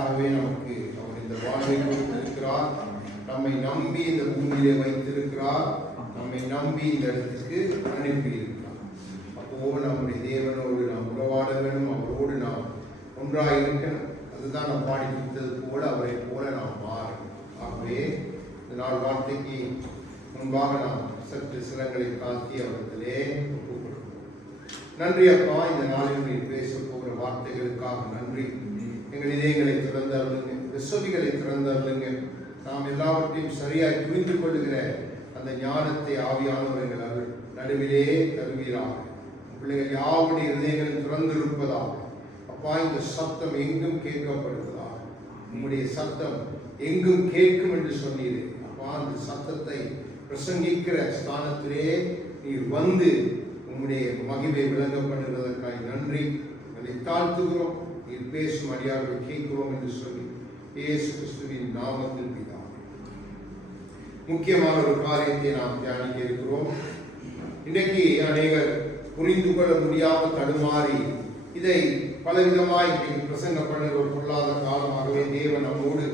அதற்காகவே நமக்கு அவர் இந்த வாழ்வை கொடுத்திருக்கிறார். நம்மை நம்பி இந்த பூமியிலே வைத்திருக்கிறார். நம்மை நம்பி இந்த இடத்துக்கு அனுப்பியிருக்கிறார். அப்போ நம்முடைய தேவனோடு நாம் உறவாட வேண்டும். அவரோடு நாம் ஒன்றாக இருக்கணும். அதுதான் நாம் பாடி கொடுத்தது போல அவரை போல நாம் மாறணும். ஆகவே இந்த நாள் வார்த்தைக்கு முன்பாக நாம் சற்று சிரங்களை தாழ்த்தி அவரிடத்திலே ஒப்புக்கொள்வோம். நன்றி அப்பா, இந்த நாளில் நீ பேச போகிற வார்த்தைகளுக்காக நன்றி. எங்கள் இதயங்களை திறந்தருளுங்க, விசுவாசிகளை திறந்தருளுங்க. நாம் எல்லாவற்றையும் சரியாய் புரிந்து கொள்ளுகிற அந்த ஞானத்தை ஆவியானவர் எங்கள் நடுவிலே தருவீராக. பிள்ளைகள் யாவுடைய இதயங்களும் திறந்திருப்பதாக அப்பா, இந்த சத்தம் எங்கும் கேட்கப்படுவதாக. உங்களுடைய சத்தம் எங்கும் கேட்கும் என்று சொன்னீரே அப்பா, அந்த சத்தத்தை பிரசங்கிக்கிற ஸ்தானத்திலே நீர் வந்து உங்களுடைய மகிமை விளங்கப்படுவதற்காக நன்றி. அதை தாழ்த்துகிறோம். நீர் பேசும் அடியார்கள் கேட்கிறோம் என்று சொல்லி இயேசு கிறிஸ்துவின் நாமத்தில் பிதாவே. முக்கியமான ஒரு காரியத்தை நாம் தியானிக்க இருக்கிறோம். இன்றைக்கு அநேகர் புரிந்து கொள்ள முடியாமல் தடுமாறி இதை பலவிதமாய் பிரசங்க பண்ணுகிற ஒரு பொருளாத காலமாகவே தேவன் நம்மோடு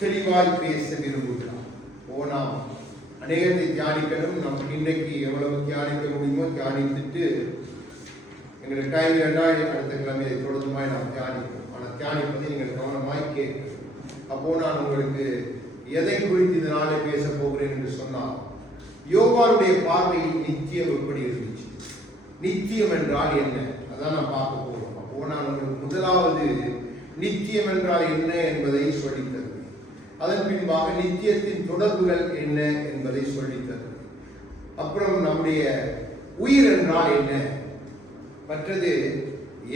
தெளிவாய் பேச விரும்புகிறார். நாம் அநேகத்தை தியானிக்கணும். நமக்கு இன்றைக்கு எவ்வளவு தியானிக்க முடியுமோ தியானித்துட்டு எங்களுக்கு டைம் இரண்டாயிரம் அடுத்த கிழமை தொடர்ந்துமாய் நாம் தியானிப்போம். ஆனால் தியானிப்பதை நீங்கள் கவனமாய் கேட்கணும். அப்போ நான் உங்களுக்கு எதை குறித்து இந்த நாளை பேச போகிறேன் என்று சொன்னால், யோவானுடைய பார்வையில் நித்தியம் எப்படி இருந்துச்சு, நித்தியம் என்றால் என்ன, அதான் நான் பார்க்க போகிறோம். அப்போ நான் உங்களுக்கு முதலாவது நித்தியம் என்றால் என்ன என்பதை சொல்லித் தருவேன். அதன் பின்பாக நித்தியத்தின் தொடர்புகள் என்ன என்பதை சொல்லித் தருவேன். அப்புறம் நம்முடைய உயிர் என்றால் என்ன, மற்றது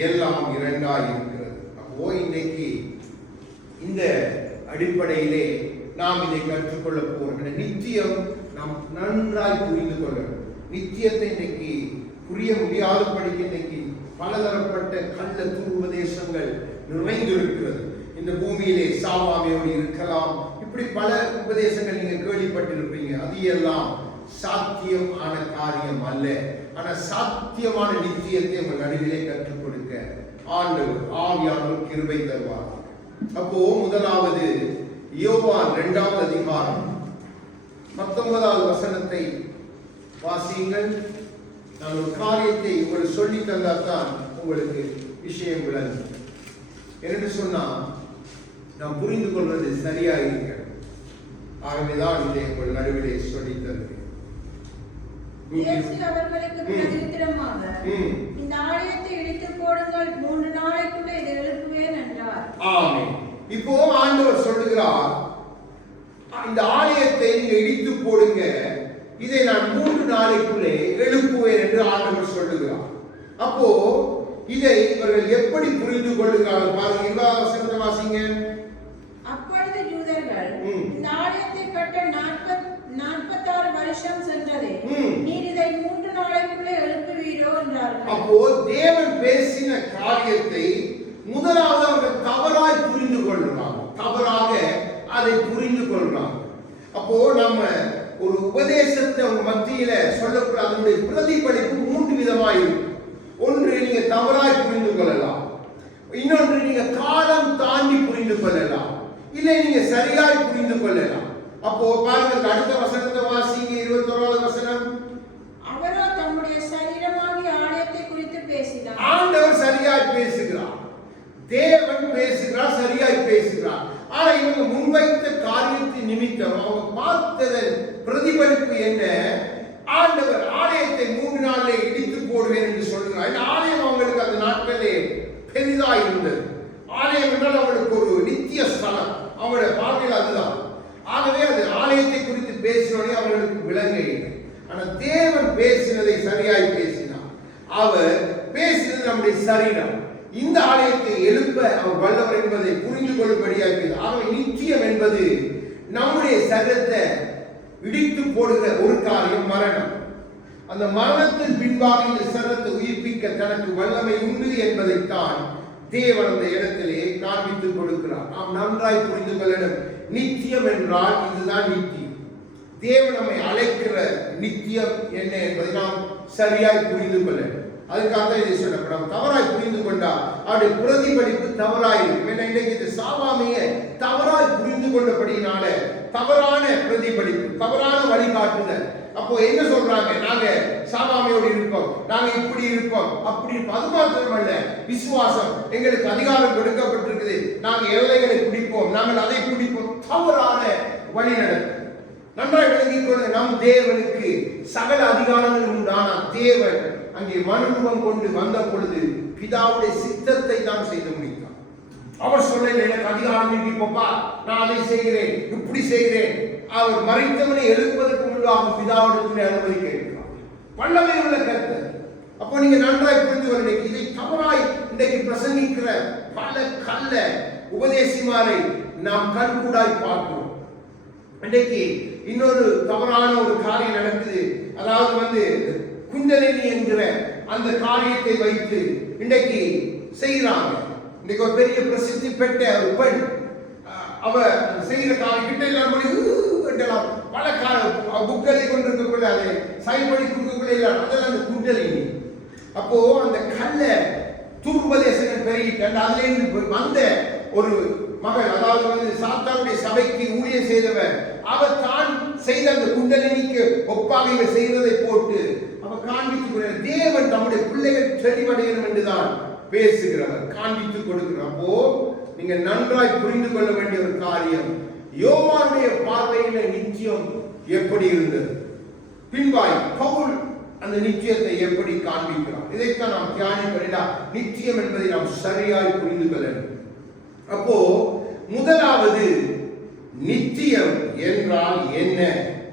எல்லாம் இரண்டாய் இருக்கிறது. அப்போ இன்றைக்கு இந்த அடிப்படையிலே நாம் இதை கற்றுக்கொள்ள போகிறோம். நித்தியம் நாம் நன்றாய் புரிந்து கொள்ளணும். நித்தியத்தை இன்னைக்கு புரிய முடியாதபடிக்கு இன்னைக்கு பலதரப்பட்ட கள்ள துருபதேசங்கள் நிறைந்திருக்கிறது. இந்த பூமியிலே சாவாமையோடு இருக்கலாம், இப்படி பல உபதேசங்கள் நீங்க கேள்விப்பட்டிருப்பீங்க. அது எல்லாம் சாத்தியமான காரியம் அல்ல. ஆனா சாத்தியமான நித்தியத்தை உங்கள் நடுவிலே கற்றுக் கொடுக்க ஆண்டவர் ஆவியானவர் கிருபை தருவார். அப்போ முதலாவது யோவான் 2வது அதிகாரம் 19வது வசனத்தை வாசியுங்கள். நான் ஒரு காரியத்தை உங்களுக்கு சொல்லி தந்தால்தான் உங்களுக்கு விஷயம் விளங்கும். என்று சொன்னா நாம் புரிந்து கொள்வது சரியாக இருக்கிறது. ஆகவேதான் இதை உங்கள் நடுவிலே சொல்லி தருகிறேன். அவர்களுக்கு பிரதித்திரமாக இந்த ஆலயத்தை இடித்து போடுங்கள், 3 நாளைக்குள்ள இதை எழுப்புவேன் என்றார். ஆமென். இப்போ ஆண்டவர் சொல்லுகிறார், இந்த ஆலயத்தை நீங்க இடித்து போடுங்க, இதை நான் 3 நாளைக்குள்ளே எழுப்புவேன் என்று ஆண்டவர் சொல்லுகிறார். அப்போ இதை இவர்கள் எப்படி புரிந்து கொள்ளுகிறார்கள் பாருங்க. 20வது வசனத்தை வாசிங்க. அப்பொழுது யூதர்கள், இந்த ஆலயத்தை கட்ட 46 வருஷம் சென்றது, நீர் இதை 3 நாளைக்குள்ளே எழுப்புவீரோ என்றார்கள். அப்போ தேவன் பேசின காரியத்தை முதலாவது அவர்கள் தவறாய் புரிந்து கொள்றாங்க. தவறாக அதை புரிந்து கொள்றாங்க. அப்போ நம்ம ஒரு உபதேசத்தை அவங்க மத்தியில சொல்லக்கூடாது. அதனுடைய பிரதிபலிப்பு 3 விதமாய் இருக்கும். ஒன்று, நீங்க தவறாய் புரிந்து கொள்ளலாம். இன்னொன்று, நீங்க காலம் தாண்டி புரிந்து கொள்ளலாம். இல்லை, நீங்க சரியாய் புரிந்து கொள்ளலாம். அப்போ பாருங்க, அடுத்த வசனத்தை வாசிங்க. 21வது வசனம். அவரோ தம்முடைய சரீரமாகிய ஆலயத்தை குறித்து பேசினார். ஆண்டவர் சரியாய் பேசுகிறார், தேவன் பேசுகிறார், சரியாய் பேசுகிறார். ஆனா இவங்க முன்வைத்த காரியத்தின் நிமித்தம் அவங்க பார்த்ததன் பிரதிபலிப்பு என்ன? ஆண்டவர் ஆலயத்தை 3 நாளிலே இடித்து போடுவேன் என்று சொல்கிறார். இந்த ஆலயம் அவங்களுக்கு அந்த நாட்களிலே பெரிதா இருந்தது. ஆலயம் என்றால் அவங்களுக்கு ஒரு நித்திய ஸ்தலம், அவங்களுடைய பார்வையில் அதுதான். ஆகவே அது ஆலயத்தை குறித்து பேசினோடனே அவர்களுக்கு விளங்க இல்லை. ஆனா தேவன் பேசினதை சரியாய் பேசினார். அவர் பேசினது நம்முடைய சரீரம். இந்த ஆலயத்தை எழுப்ப அவர் வல்லவர் என்பதை புரிந்து கொள்ளும்படியாக. ஆகவே நித்தியம் என்பது நம்முடைய சரீரத்தை இடித்து போடுகிற ஒரு காரியம் மரணம். அந்த மரணத்தின் பின்பாக இந்த சரீரத்தை உயிர்ப்பிக்க தனக்கு வல்லமை உண்டு என்பதைத்தான் தேவன் அந்த இடத்திலே காண்பித்துக் கொடுக்கிறார். நாம் நன்றாய் புரிந்து கொள்ளணும். நித்தியம் என்றால் இதுதான் நித்தியம். தேவன் நம்மை அழைக்கிற நித்தியம் என்ன என்பதை நாம் சரியாய் புரிந்து கொள்ளணும். அதுக்காக தான் இதை சொல்லப்படும். தவறாய் புரிந்து கொண்டா அவருடைய பிரதிபலிப்பு தவறாய் இருக்கும். ஏன்னா இன்னைக்கு இது சாவாமைய தவறாய் புரிந்து கொண்டபடினால தவறான பிரதிபலிப்பு, தவறான வழிகாட்டுதல். அப்போ என்ன சொல்றாங்க, நாங்க சாவாமையோடு இருப்போம், நாங்க இப்படி இருப்போம், அப்படி இருப்போம். அது மாத்திரமல்ல, விசுவாசம் எங்களுக்கு அதிகாரம் கொடுக்கப்பட்டிருக்குது, நாங்க எல்லைகளை பிடிப்போம், நாங்கள் அதை பிடிப்போம். தவறான வழி நடக்கும். நன்றாக விளங்கிக் கொள்ளுங்க, நம் தேவனுக்கு சகல அதிகாரங்களும் உண்டு. ஆனால் தேவன் அங்கே மனுரூபம் கொண்டு வந்த பொழுது பிதாவுடைய சித்தத்தை தான் செய்து முடித்தார். அவர் சொல்ல, எனக்கு அதிகாரம் இன்றி போப்பா, நான் அதை செய்கிறேன், இப்படி செய்கிறேன். அவர் மறைத்தவனை எழுப்பதற்கு முன்பாக பிதாவிடத்தில் அனுமதி கேட்கிறார். வல்லமை உள்ள கருத்து. அப்போ நீங்க நன்றாய் புரிந்து கொள்ள, இதை தவறாய் இன்றைக்கு பிரசங்கிக்கிற பல கள்ள உபதேசிமாரை நாம் கண்கூடாய் பார்க்கிறோம். இன்றைக்கு இன்னொரு தவறான ஒரு காரியம் நடக்குது. அதாவது குண்டலினி என்கிற அந்த காரியத்தை வைத்து இன்றைக்கு செய்கிறாங்க. இன்னைக்கு ஒரு பெரிய பிரசித்தி பெற்ற ஒரு பெண், அவ செய்கிற காரியம் கிட்ட எல்லாம் பல புக்களை கொண்டிருக்கக்குள்ள அதை சைபடி கொடுக்கக்குள்ள இல்லை, அதெல்லாம் அந்த குண்டலினி. அப்போ அந்த கல்ல துர்பதேசங்கள் பெருகிட்டு அதுல இருந்து வந்த ஒரு மகள், அதாவது சாத்தானுடைய சபைக்கு ஊழியம் செய்தவர், அவர் தான் செய்த அந்த குண்டலினிக்கு ஒப்பாக இவர் செய்ததை போட்டு அவர் காண்பித்து தேவன் நம்முடைய பிள்ளைகள் தெளிவடையணும் என்றுதான் பேசுகிறவர், காண்பித்துக் கொடுக்கிறார். அப்போ நீங்க நன்றாய் புரிந்து கொள்ள வேண்டிய ஒரு காரியம், யோவானுடைய பார்வையில நிச்சயம் எப்படி இருந்தது, பின்பாய் பவுல் அந்த நிச்சயத்தை எப்படி காண்பிக்கிறார், இதைத்தான் நாம் தியானிக்கிறோம். நிச்சயம் என்பதை நாம் சரியாய் புரிந்து கொள்ள வேண்டும். அப்போ முதலாவது நித்தியம் என்றால் என்ன,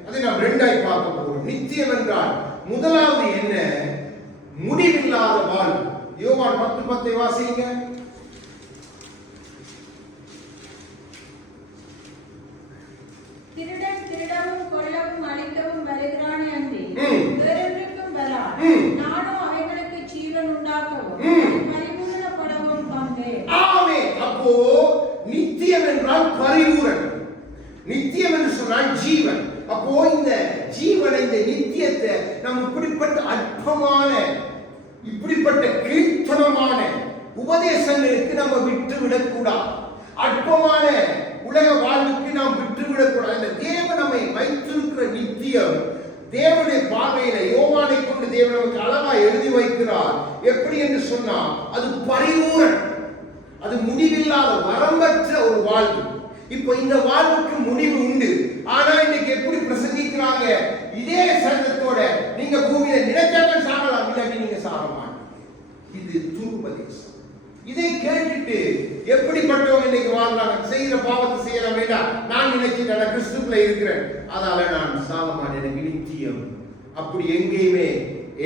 அதை நாம் ரெண்டாய் பார்க்க போகிறோம். நித்தியம் என்றால் முதலாவது என்ன, முடிவில்லாத வாழ்வு. யோவான் 10:10 வாசிங்க. திருடன் திருடவும் கொல்லவும் அழிக்கவும் வருகிறானே அன்றி வேறொன்றுக்கும் வரான். நானும் அவைகளுக்கு ஜீவன் உண்டாக்கவும் பரிபூரணப்படவும் வந்தேன். ஆமென். அப்போ நித்தியம் என்றால் பரிபூரணம், நித்தியம் என்று சொன்னால் ஜீவன். அப்போ இந்த ஜீவனை, இந்த நித்தியத்தை நம்ம இப்படிப்பட்ட அற்பமான, இப்படிப்பட்ட கீழ்த்தனமான உபதேசங்களுக்கு நம்ம விட்டுவிடக் கூடாது. அற்பமான உலக வாழ்வுக்கு நாம் விட்டுவிடக்கூடாது. இந்த தேவன் நம்மை வைத்திருக்கிற நித்தியம் தேவனுடைய பார்வையில யோவானை கொண்டு தேவன் நமக்கு அளவா எழுதி வைக்கிறார். எப்படி என்று சொன்னால் அது பரிபூரணம், அது முடிவில்லாத வரம்பற்ற ஒரு வாழ்வு. இப்போ இந்த வாழ்வுக்கு முடிவு உண்டு. ஆனா இன்னைக்கு எப்படி பிரசங்கிக்கிறாங்க, இதே சரீரத்தோட நீங்க பூமியில நினைச்சாலும் சாகலாம், இல்லாட்டி நீங்க சாக மாட்டீங்க. இது துருபதேசம். இதை கேட்டுட்டு எப்படிப்பட்டவங்க இன்னைக்கு வாழ்றாங்க, செய்யற பாவத்தை செய்யற வேண்டாம், நான் நினைச்சுட்டேன் நான் கிறிஸ்துக்குள்ள இருக்கிறேன், அதனால நான் சாக மாட்டேன், எனக்கு நிச்சயம். அப்படி எங்கேயுமே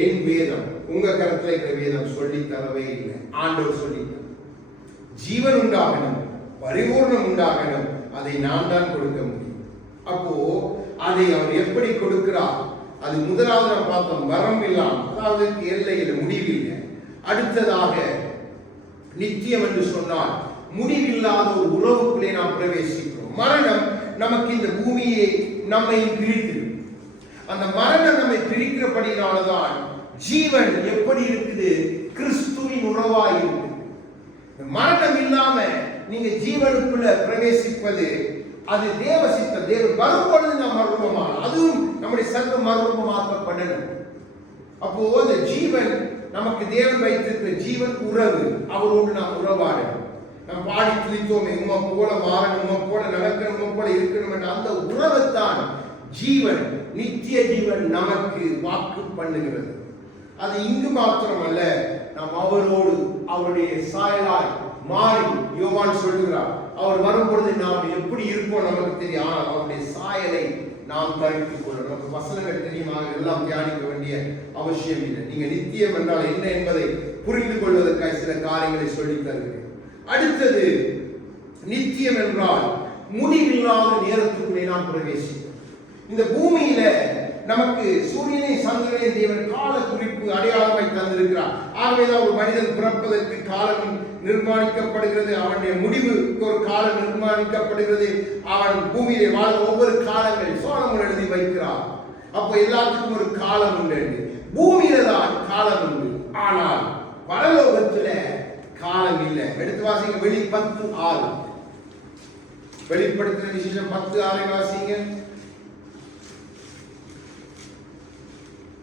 என் வேதம், உங்க கருத்துல இருக்கிற வேதம் சொல்லி தரவே இல்லை. ஆண்டவர் சொல்லி ஜீவன் உண்டாகணும், பரிபூர்ணம் உண்டாகணும், அதை நான் தான் கொடுக்க முடியும். அப்போ அதை அவர் எப்படி கொடுக்கிறார், அது முதலாவது நாம் பார்த்தோம், வரம் இல்லாமல், அதாவது எல்லையில் முடிவில்லை. அடுத்ததாக நித்தியம் என்று சொன்னால் முடிவில்லாத ஒரு உறவுக்குள்ளே நாம் பிரவேசிக்கிறோம். மரணம் நமக்கு இந்த பூமியை நம்மை பிரித்து, அந்த மரணம் நம்மை பிரிக்கிறபடினால்தான் ஜீவன் எப்படி இருக்குது, கிறிஸ்துவின் உறவாய் இருக்குது. மரணம் இல்லாம நீங்க ஜீவனுக்குள்ள பிரவேசிப்பது அது தேவ சித்தம். தேவன் வரும்பொழுது நாம் மறுரூபமான, அதுவும் நம்முடைய சர்வ மறுரூபமாக்கப்படணும். அப்போ அந்த ஜீவன் நமக்கு தேவன் வைத்திருக்கிற ஜீவன் உறவு, அவரோடு நாம் உறவாடணும். நாம் பாடி துதித்தோமே, உம்மை போல மாறணும், உம்மை போல நடக்கணும், உம்மை போல இருக்கணும் என்ற அந்த உறவைத்தான் ஜீவன், நித்திய ஜீவன் நமக்கு வாக்கு பண்ணுகிறது. அது இங்கு மாத்திரமல்ல, நாம் அவரோடு அவருடைய சாயலாய் மாறி, யோவான் சொல்லுகிறார், அவர் வரும்பொழுது நாம் எப்படி இருப்போம் நமக்கு தெரியும். ஆனால் அவருடைய சாயலை நாம் தரித்துக் கொள்ள நமக்கு வசனங்கள் தெரியுமா, எல்லாம் தியானிக்க வேண்டிய அவசியம் இல்லை. நீங்க நித்தியம் என்றால் என்ன என்பதை புரிந்து கொள்வதற்காக சில காரியங்களை சொல்லித் தருகிறேன். அடுத்தது, நித்தியம் என்றால் முடிவில்லாத நேரத்துக்குள்ளே நாம் பிரவேசிக்கிறோம். இந்த பூமியில நமக்கு சூரியனை சந்திரனை தேவன் கால குறிப்பு அடையாளமாய் தந்திருக்கிறார். ஆகவேதான் ஒரு மனிதன் பிறப்பதற்கு காலம் நிர்மாணிக்கப்படுகிறது, அவனுடைய முடிவுக்கு ஒரு காலம் நிர்மாணிக்கப்படுகிறது, அவன் பூமியிலே வாழ ஒவ்வொரு காலங்கள் சோழமன் எழுதி வைக்கிறார். அப்போ எல்லாத்துக்கும் ஒரு காலம் உண்டு. பூமியில தான் காலம் உண்டு, ஆனால் பரலோகத்துல காலம் இல்லை. எடுத்து வாசிங்க வெளி 10:6. வெளிப்படுத்தின விசேஷம் 10:6 வாசிங்க.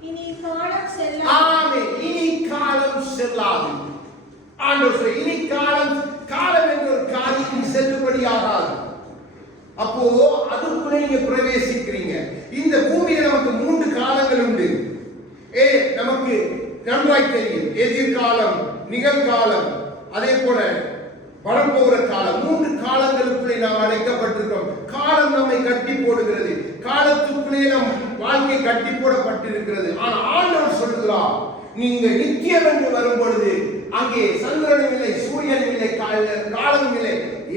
இனி காலம் செல்லாது. ஆமென். இனி காலம் செல்லாது. ஆண்டவர் இனி காலம் என்ற ஒரு காரியம் செல்லுபடியாகாது. அப்போ அதுக்குள்ளே நீங்க பிரவேசிக்கிறீங்க. இந்த பூமியில நமக்கு 3 காலங்கள் உண்டு. நமக்கு நன்றாய் தெரியும். எதிர்காலம், நிகழ்காலம், அதே போல வரப்போகிற காலம். 3 காலங்களுக்குள்ளே நாம் அடைக்கப்பட்டிருக்கிறோம். காலம் நம்மை கட்டி போடுகிறது. காலத்துக்குள்ளே நம் வாழ்க்கை கட்டி போடப்பட்டிருக்கிறது. ஆனால் ஆண்டவர் சொல்லுகிறார், நீங்க நித்தியம் என்று வரும் பொழுது அங்கே சந்திரனும் இல்லை, சூரியனும் இல்லை, காலமும் இல்லை,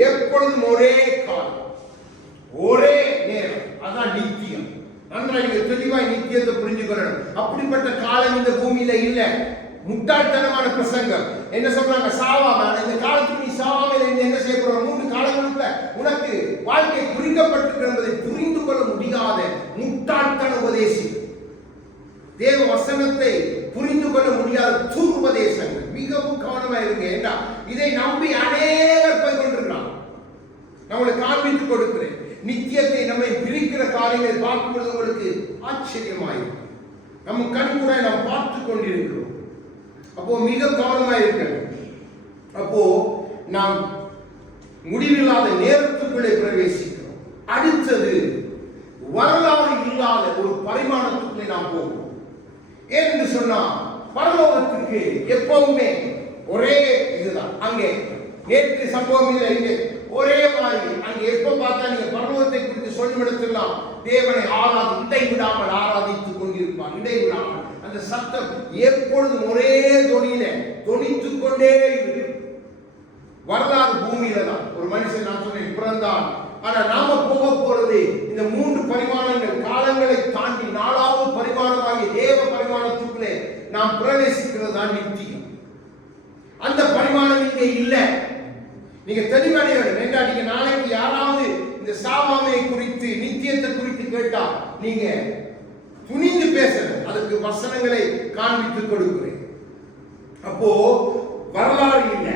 எப்பொழுதும் ஒரே காலம், ஒரே நேரம். அதான் நித்தியம். நன்றாக நீங்க தெளிவாய் நித்தியத்தை புரிஞ்சுக்கணும். அப்படிப்பட்ட காலம் இந்த பூமியில இல்ல. முட்டாள்தனமான பிரசங்கம். என்ன சொல்றாங்க? சாவாம இந்த காலத்துக்கு நீ சாவாம என்ன செய்ய போற? 3 காலங்களுக்குள்ள உனக்கு வாழ்க்கை குறிக்கப்பட்டிருக்கிறது என்பதை புரிந்து கொள்ள முடியாத முட்டாள்தன உபதேசி. தேவ வசனத்தை புரிந்து கொள்ள முடியாத துருபதேசங்கள். மிகவும் கவனமா இருங்க. ஏண்டா இதை நம்பி அநேகர் போய் கொண்டிருக்கிறான். நான் உங்களுக்கு காண்பித்துக் கொடுக்கிறேன். நித்தியத்தை நம்மை பிரிக்கிற காரியங்களை பார்க்கும் பொழுது உங்களுக்கு ஆச்சரியமாயிருக்கும். நம்ம கண் கூட நாம் பார்த்து கொண்டிருக்கிறோம். அப்போ மிக கவனமா இருக்கணும். அப்போ நாம் முடிவில்லாத நேரத்துக்குள்ளே பிரவேசிக்கிறோம். அடுத்தது வரலாறு இல்லாத ஒரு பரிமாணத்துக்குள்ளே நாம் போகிறோம். ஏன்னு சொன்னா பரலோகத்துக்கு எப்பவுமே ஒரே இதுதான். அங்கே நேற்று சம்பவம் இல்லை, இங்கே ஒரே மாதிரி. அங்கே எப்ப பார்த்தா நீங்க பரலோகத்தை குறித்து சொல்லிவிடலாம். தேவனை இடைவிடாமல் ஆராதித்துக் கொண்டிருப்பார். இடைவிடாமல் அந்த சத்தம் எப்பொழுதும் ஒரே தொனியில தொனித்துக் கொண்டே இருக்கு. வரலாறு பூமியில தான். ஒரு மனுஷன் நான் சொன்னேன் பிறந்தான். ஆனா நாம போக போறது இந்த 3 பரிமாணங்கள் காலங்களை தாண்டி 4வது பரிமாணமாகிய தேவ பரிமாணத்துக்குள்ளே நாம் பிரவேசிக்கிறது தான் நித்தியம். அந்த பரிமாணம் இங்கே இல்ல. நீங்க தெளிவடையணும். நீங்க நாளைக்கு யாராவது இந்த சாவாமையை குறித்து நித்தியத்தை குறித்து கேட்டா நீங்க துணிந்து பேசணும். அதுக்கு வசனங்களை காண்பித்துக் கொடுக்கிறேன். அப்போ வரலாறு இல்லை.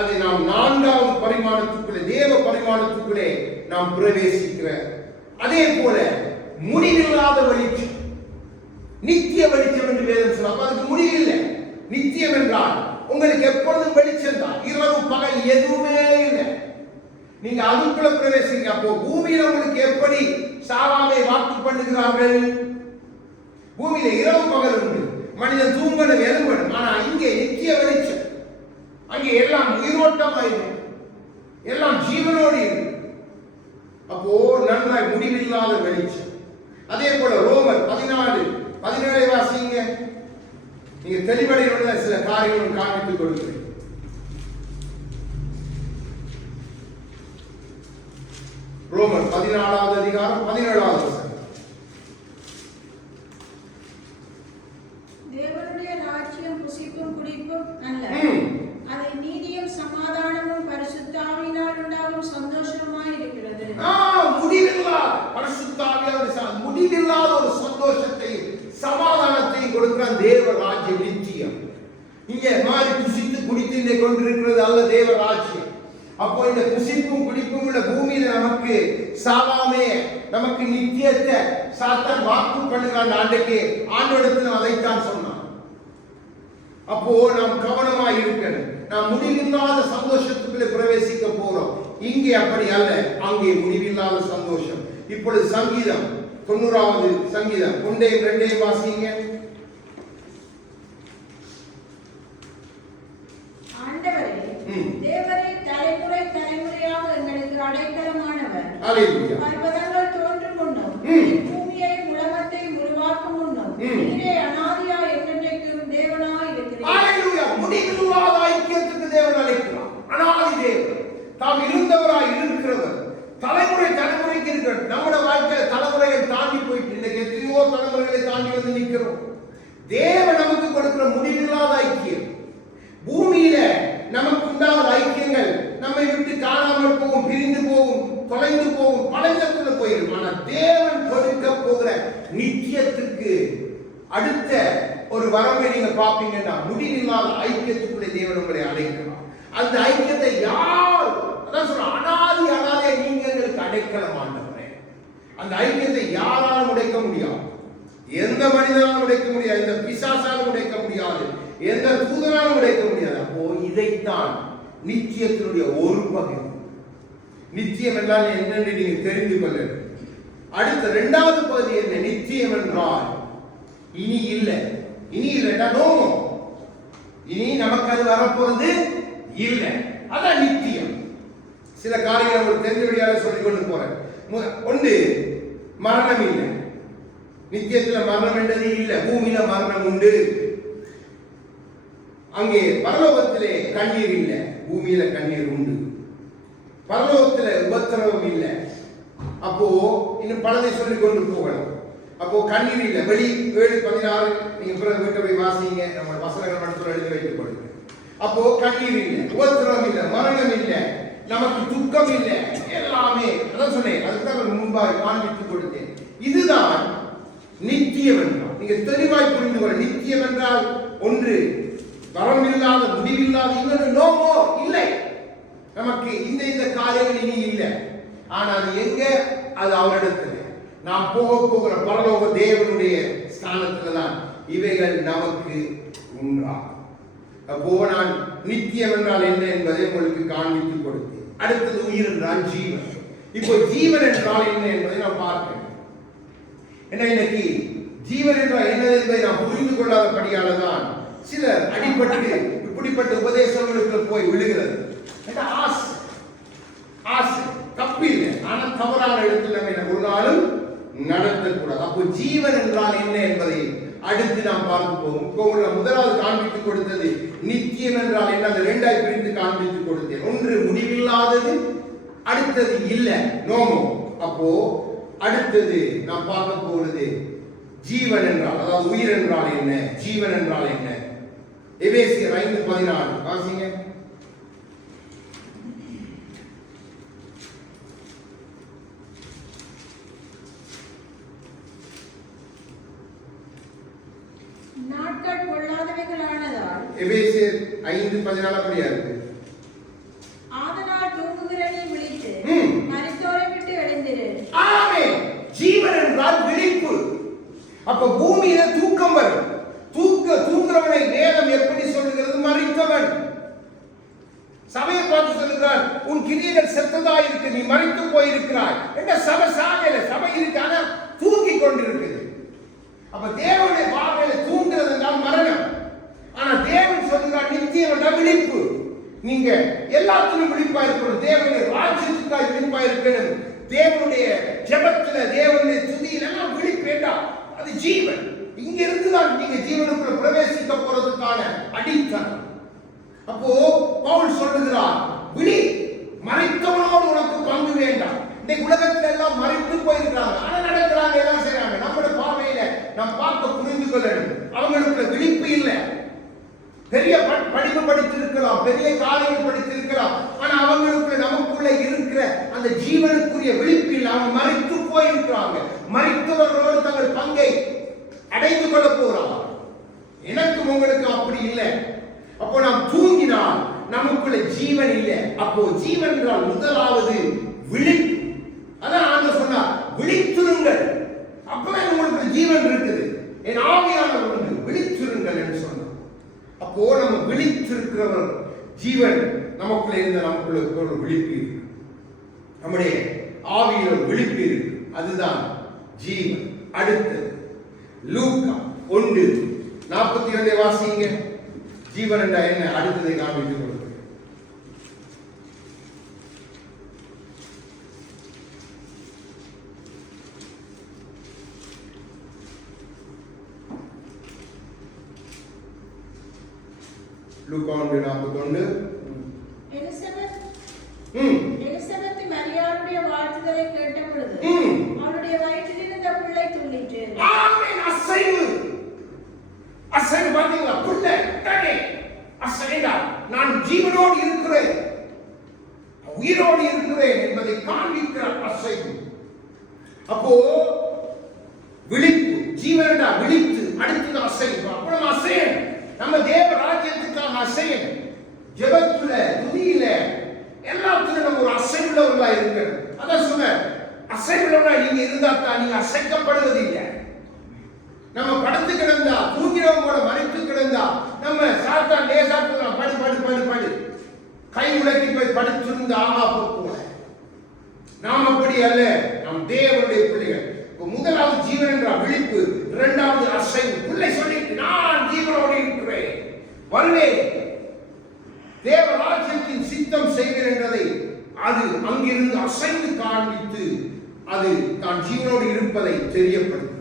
அது நாம் 4வது பரிமாணத்துக்குள்ளே தேவ பரிமாணத்துக்குள்ளே நாம் பிரவேசிக்கிற. அதே போல முடிவில்லாத வெளிச்சம், நித்திய வெளிச்சம் என்று வேதம் சொல்லுவாங்க. அதுக்கு முடிவில்லை. நித்தியம் என்றால் உங்களுக்கு எப்பொழுதும் வெளிச்சம் தான். இரவு பகல் எதுவுமே இல்லை. நீங்க அதுக்குள்ள பிரவேசிங்க. அப்போ பூமியில உங்களுக்கு எப்படி சாவாமை வாக்கு பண்ணுகிறார்கள்? பூமியில இரவு பகல் உண்டு. மனிதன் தூங்கணும், எழும்பணும். ஆனா இங்கே நித்திய வெளிச்சம். அங்கே எல்லாம் உயிரோட்டமாயிருக்கு, எல்லாம் ஜீவனோடு இருக்கு. அப்போ நன்றாய் முடிவில்லாத வெளிச்சம். அதே போல ரோமர் 14:17 வாசிங்க. நீங்க தெளிவடையுள்ள சில காரியங்கள் காண்பித்துக் கொடுக்கிறேன். ரோமர் 14வது அதிகாரம் 17வது வசனம். தேவனுடைய ராஜ்யம் புசிப்பும் குடிப்பும் அல்ல, அது நீதியும் சமாதானமும் பரிசுத்த ஆவியினால் உண்டாகும் சந்தோஷமாய் இருக்கிறது. முடிவில்லாத ஒரு சந்தோஷத்தையும் சமாதானத்தையும் கொடுக்கிற தேவ ராஜ்யம் நித்தியம். இங்க மாறி புசித்து குடித்து கொண்டிருக்கிறது அல்ல தேவ ராஜ்யம். அப்போ இந்த புசிப்பும் குடிப்பும் உள்ள பூமியில நமக்கு சாவாமே, நமக்கு நித்தியத்தை சாத்தான் வாக்கு பண்ணுகிறான். ஆண்டுக்கு ஆண்டோடத்தில் அதைத்தான் சொன்னான். அப்போ நாம் கவனமாய் இருக்கணும். நாம் முடிவில்லாத சந்தோஷத்துக்குள்ளே பிரவேசிக்க போறோம். இங்கே அப்படி அல்ல, அங்கே முடிவில்லாத சந்தோஷம். இப்பொழுது சங்கீதம் 90வது சங்கீதம் 1-2 வாசிங்க. ஆண்டவரே, தேவரே தலைமுறை தலைமுறையாக எங்களுக்கு அடைக்கலமானவர். அல்லேலூயா. பர்வதங்கள் தோன்றும் முன்னும் பூமியை உலகத்தை உருவாக்கும் முன்னும் நீரே அநாதியாய் என்றென்றைக்கும் தேவனாய் இருக்கிறீர். அல்லேலூயா. முடிவில்லாத ஐக்கியத்துக்கு தேவன் அழைக்கிறார். அநாதி தேவன், தாம் இருந்தவராய் இருக்கிறவர், தலைமுறை தலைமுறைக்கு இருக்கிற. நம்முடைய வாழ்க்கையில தலைமுறைகள் தாண்டி போயிட்டு இன்னைக்கு எத்தனையோ தலைமுறைகளை தாண்டி வந்து நிற்கிறோம். தேவன் நமக்கு கொடுக்கிற முடிவில்லாத ஐக்கியம். பூமியில நமக்கு உண்டான ஐக்கியங்கள் நம்மை விட்டு காணாமல் போகும், பிரிந்து போகும், தொலைந்து போகும், பழஞ்சத்துல போயிடும். ஆனா தேவன் கொடுக்க போகிற நித்தியத்துக்கு அடுத்த ஒரு வரம்பை நீங்க பார்ப்பீங்கன்னா முடிவில்லாத ஐக்கியத்துக்குள்ளே தேவன் உங்களை அழைக்கலாம். அந்த ஐக்கியத்தை யார் அதான் சொல்ற அனாதியாலே நீங்க எங்களுக்கு அடைக்கலம் ஆண்டவரே. அந்த ஐக்கியத்தை யாராலும் உடைக்க முடியாது. எந்த மனிதனாலும் உடைக்க முடியாது, எந்த பிசாசாலும் உடைக்க முடியாது, எந்த தூதனாலும் உடைக்க முடியாது. அப்போ இதைத்தான் நித்தியத்தினுடைய ஒரு பகுதி. நித்தியம் என்றால் என்னென்று நீங்க தெரிந்து கொள்ள. அடுத்த இரண்டாவது பகுதி என்ன? நித்தியம் என்றால் இனி இல்லை. இனி இல்லைன்னா நோமோ, இனி நமக்கு அது வரப்போறது இல்லை. அதான் நித்தியம். சில காரியங்கள் உங்களுக்கு தெரிஞ்சபடியாக சொல்லிக் கொண்டு போறேன். ஒன்று, மரணம் இல்லை. நித்தியத்துல மரணம் என்றது இல்லை. பூமியில மரணம் உண்டு. அங்கே பரலோகத்திலே கண்ணீர் இல்லை, பூமியில கண்ணீர் உண்டு. பரலோகத்துல உபத்திரவம் இல்லை. அப்போ இன்னும் பலதை சொல்லிக் கொண்டு போகணும். அப்போ கண்ணீர் இல்லை. வெளி 7:16 நீங்க பிறகு வீட்டை போய் வாசிங்க. நம்ம வசனங்கள் மட்டும் எழுதி வைத்துக் கொள்ளுங்க. அப்போ கண்ணீர் இல்லை, உபத்திரவம் இல்லை, மரணம் இல்லை, நமக்கு துக்கம் இல்லை, எல்லாமே அதான் சொன்னேன். அதுதான் முன்பாக காண்பித்துக் கொடுத்தேன். இதுதான் நித்தியம் என்றால். நீங்க தெளிவாய் புரிந்து கொள்ள. நித்தியம் என்றால் ஒன்று வரமில்லாத, முடிவில்லாத, இன்னொரு நோமோ இல்லை. நமக்கு இந்த காரியங்கள் இனி இல்லை. ஆனால் எங்க? அது அவரிடத்துல. நாம் போகிற பரலோக தேவனுடைய ஸ்தானத்துல தான் இவைகள் நமக்கு உண்டாகும். அப்போ நான் நித்தியம் என்றால் என்ன என்பதை உங்களுக்கு காண்பித்துக் கொடுத்தேன். அடுத்தது உயிர் என்றால் ஜீவன். இப்போ ஜீவன் என்றால் என்ன என்பதை நாம் பார்க்கிறேன். என்ன இன்னைக்கு ஜீவன் என்றால் என்ன என்பதை நாம் புரிந்து கொள்ளாதபடியால தான் சிலர் அடிபட்டு இப்படிப்பட்ட உபதேசங்களுக்கு போய் விழுகிறது. ஆசை தப்பில்லை, ஆனால் தவறான இடத்தில் நம்ம ஒரு நாளும் நடத்தக்கூடாது. அப்போ ஜீவன் என்றால் என்ன என்பதை அடுத்து நாம் பார்க்க போவோம். முதலாவது காண்பித்துக் கொடுத்தது நித்தியம் என்றால் என்ன, அந்த இரண்டாய் பிரித்து காண்பித்துக் கொடுத்தேன். ஒன்று முடிவில்லாதது, அடுத்தது இல்லை, நோமோ. அப்போ அடுத்தது நாம் பார்க்க போறது ஜீவன் என்றால், அதாவது உயிர் என்றால் என்ன, ஜீவன் என்றால் என்ன. எபேசியர் 5:14 வாசிங்க. நாட்கள் பொல்லாதவைகளானதால் எபேசியர் 5:14 அப்படியா இருக்கு. ஆதலால் தூங்குகிற நீ விழித்து மரித்தோரை விட்டு எழுந்திரு. ஆமென். ஜீவன் என்றால் விழிப்பு. அப்ப பூமியில தூக்கம் வரும். தூங்குறவனை வேதம் எப்படி சொல்லுகிறது? மரித்தவன். சபையை பார்த்து சொல்லுகிறார், உன் கிரியைகள் செத்ததா இருக்கு, நீ மரித்து போயிருக்கிறாய். என்ற சபை சாலையில சபை இருக்கு, ஆனா தூங்கி கொண்டிருக்குது. அப்ப தேவனுடைய பார்வையில தூங்குறது என்றால் மரணம். ஆனா தேவன் சொல்லுகிறார் நித்தியம் என்றால் விழிப்பு. நீங்க எல்லாத்திலும் விழிப்பா இருக்கணும். தேவனுடைய ராஜ்யத்துக்காக விழிப்பா இருக்கணும். தேவனுடைய ஜெபத்துல, தேவனுடைய துதியில எல்லாம் விழிப்பு வேண்டாம். அது ஜீவன். இங்க இருந்துதான் நீங்க ஜீவனுக்குள்ள பிரவேசிக்க போறதுக்கான அடித்தளம். அப்போ பவுல் சொல்லுகிறார், விழி, மரித்தவனோடு உனக்கு பங்கு வேண்டாம். இந்த உலகத்துல எல்லாம் மரித்து போயிருக்கிறாங்க, ஆனா நடக்கிறாங்க, எல்லாம் செய்யறாங்க. நம்மளோட பார்வையில நாம் பார்க்க புரிந்து கொள்ளணும். அவங்களுக்குள்ள விழிப்பு இல்லை. பெரிய படிப்பு படித்திருக்கலாம், பெரிய காரியங்கள் படித்திருக்கலாம், ஆனா அவங்களுக்குள்ள நமக்குள்ள இருக்கிற அந்த ஜீவனுக்குரிய விழிப்பில் அவங்க மரித்து போயிருக்கிறாங்க. மரித்தவர்களோடு தங்கள் பங்கை அடைந்து கொள்ள போறாங்க. எனக்கும் உங்களுக்கு அப்படி இல்லை. அப்போ நாம் தூங்கினால் நமக்குள்ள ஜீவன் இல்லை. அப்போ ஜீவன் என்றால் முதலாவது விழிப்பு. அதான் ஆண்டவர் சொன்னார், விழித்திருங்கள், அப்பதான் உங்களுக்கு ஜீவன் இருக்குது. என் ஆவியானவர் உண்டு, விழித்திருங்கள் என்று சொன்னார். அப்போ நம்ம விழித்திருக்கிறவர் ஜீவன் நமக்குள்ள இருந்த நமக்குள்ள ஒரு விழிப்பு இருக்கு. நம்முடைய ஆவியில் ஒரு விழிப்பு இருக்கு, அதுதான் ஜீவன். அடுத்தது லூக்கா 1:42 வாசிங்க. ஜீவன் என்ற என்ன அடுத்ததை காண்பித்துக் கொடுங்க. லூக்கா 1:41. எலிசபெத் மரியாளுடைய வாழ்த்துதலை கேட்ட பொழுது அவளுடைய வயிற்றில் இருந்த பிள்ளை துள்ளிற்று. ஆமென். அசைவு பாத்தீங்களா? பிள்ளை தனே அசைடா. நான் ஜீவனோடு இருக்கிறேன், உயிரோடு இருக்கிறேன் என்பதை காண்பிக்கிற அசைவு. அப்போ விழிப்பு, ஜீவனடா விழித்து அடுத்தது அசையும். அப்புறம் அசையன் நம்ம தேவ ராஜ்யத்துக்காக அசையன். ஜெபத்துல, துதியில, எல்லாத்துலயும் நம்ம ஒரு அசைவுள்ளவர்களா இருக்கணும். அதான் சொன்ன அசைவுள்ளவர்களா நீங்க இருந்தா தான் நீங்க அசைக்கப்படுவது இல்லை. நம்ம படுத்து கிடந்தா, தூங்கிறவங்களோட மறைத்து கிடந்தா, நம்ம சாத்தான் லேசா படு படு படு படு கை உலக்கி போய் படுத்திருந்த ஆமா போக்குவோம். நாம் அப்படி அல்ல. நாம் தேவனுடைய பிள்ளைகள். முதலாவது ஜீவன் என்ற விழிப்பு, இரண்டாவது அசைவு. பிள்ளை சொல்லிட்டு நான் ஜீவனோடு இருக்கிறேன், வருவேன், தேவ ராஜ்யத்தின் சித்தம் செய்வேன் என்றதை அது அங்கிருந்து அசைந்து காண்பித்து அது தான் ஜீவனோடு இருப்பதை தெரியப்படுது.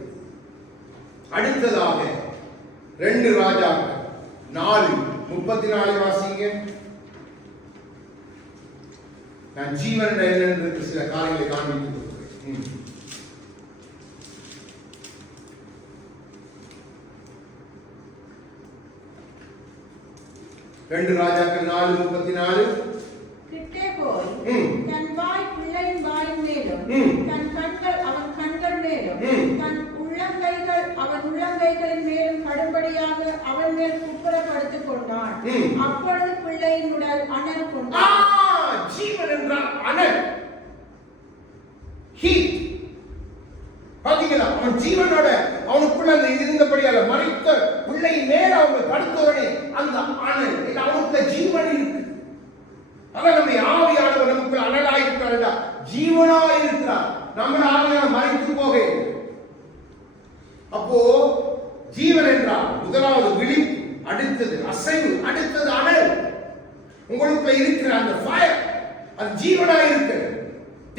அடுத்ததாக 2 ராஜாக்கள் 4:34 வாசிங்க. நான் ஜீவன் என்று சில காரியங்களை காண்பித்து கொடுக்கிறேன். 2 ராஜாக்கள் 4:34. கிட்டே போய் தன் வாய் பிள்ளையின் வாயின் மேலும், தன் கண்கள் அவன் கண்கள் மேலும், தன் உள்ளங்கைகள் அவன் உள்ளங்கைகளின் மேலும் படும்படியாக அவன் மேல் குப்புறப்படுத்திக் கொண்டான். அப்பொழுது பிள்ளையின் உடல் அனல் கொண்டான். ஜீவன் என்றால் அனல், ஹீட். பாத்தீங்களா? அவன் ஜீவனோட அவனுக்குள்ள அந்த இருந்தபடியால மறைத்த பிள்ளை மேல அவங்க படுத்தவனே அந்த அனல், அவனுக்குள்ள ஜீவன் இருக்கு. அதான் நம்ம ஆவியானவர் நமக்குள்ள அனலாயிருக்கிறாரா, ஜீவனாயிருக்கிறார். நம்ம ஆவியான மறைத்து போக. அப்போ ஜீவன் என்றால் முதலாவது விழிப்பு, அடுத்தது அசைவு, அடுத்தது அனல். உங்களுக்குள்ள இருக்கிற அந்த ஃபயர், அது ஜீவனாயிருக்கு.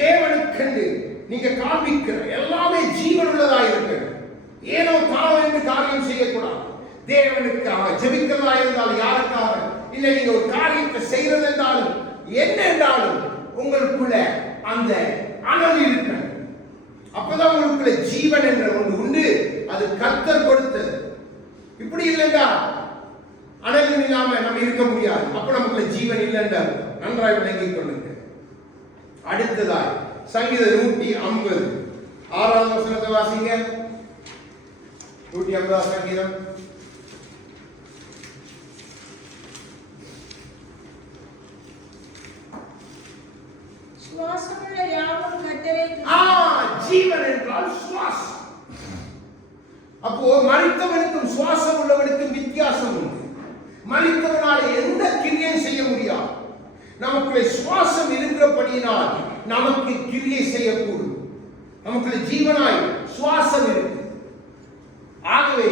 தேவனுக்கென்று நீங்க காண்பிக்கிற எல்லாமே ஜீவன் உள்ளதா இருக்கு. ஏனோ தாவோ என்று காரியம் செய்யக்கூடாது. தேவனுக்காக ஜெபிக்கிறதா இருந்தாலும், யாருக்காக இல்லை, நீங்க ஒரு காரியத்தை செய்யறது என்றாலும், என்ன என்றாலும் உங்களுக்குள்ள அந்த அனல் இருக்கு. அப்பதான் உங்களுக்குள்ள ஜீவன் என்ற ஒன்று உண்டு. அது கர்த்தர் கொடுத்தது. இப்படி இல்லைண்டா அனல் இல்லாம நம்ம இருக்க முடியாது. அப்ப நமக்குள்ள ஜீவன் இல்லைண்டா நன்றாய் விளங்கிக் கொள்ளுங்க. அடுத்ததாய் சங்கீதம் 150 6வது வசனத்தை வாசிங்க. 150 சங்கீதம். சுவாசமுள்ள யாவும் கர்த்தரை. ஜீவன் என்றால் சுவாசம். அப்போ மரித்தவனுக்கும் சுவாசம் உள்ளவனுக்கும் வித்தியாசம் உண்டு. மரித்தவனால எந்த கிரியை செய்ய முடியாது. நமக்குள்ள சுவாசம் இருக்கிறபடியினால் நமக்கு கிரியை செய்யக்கூடும். நமக்குள்ள ஜீவனாய் சுவாசம் இருக்கு. ஆகவே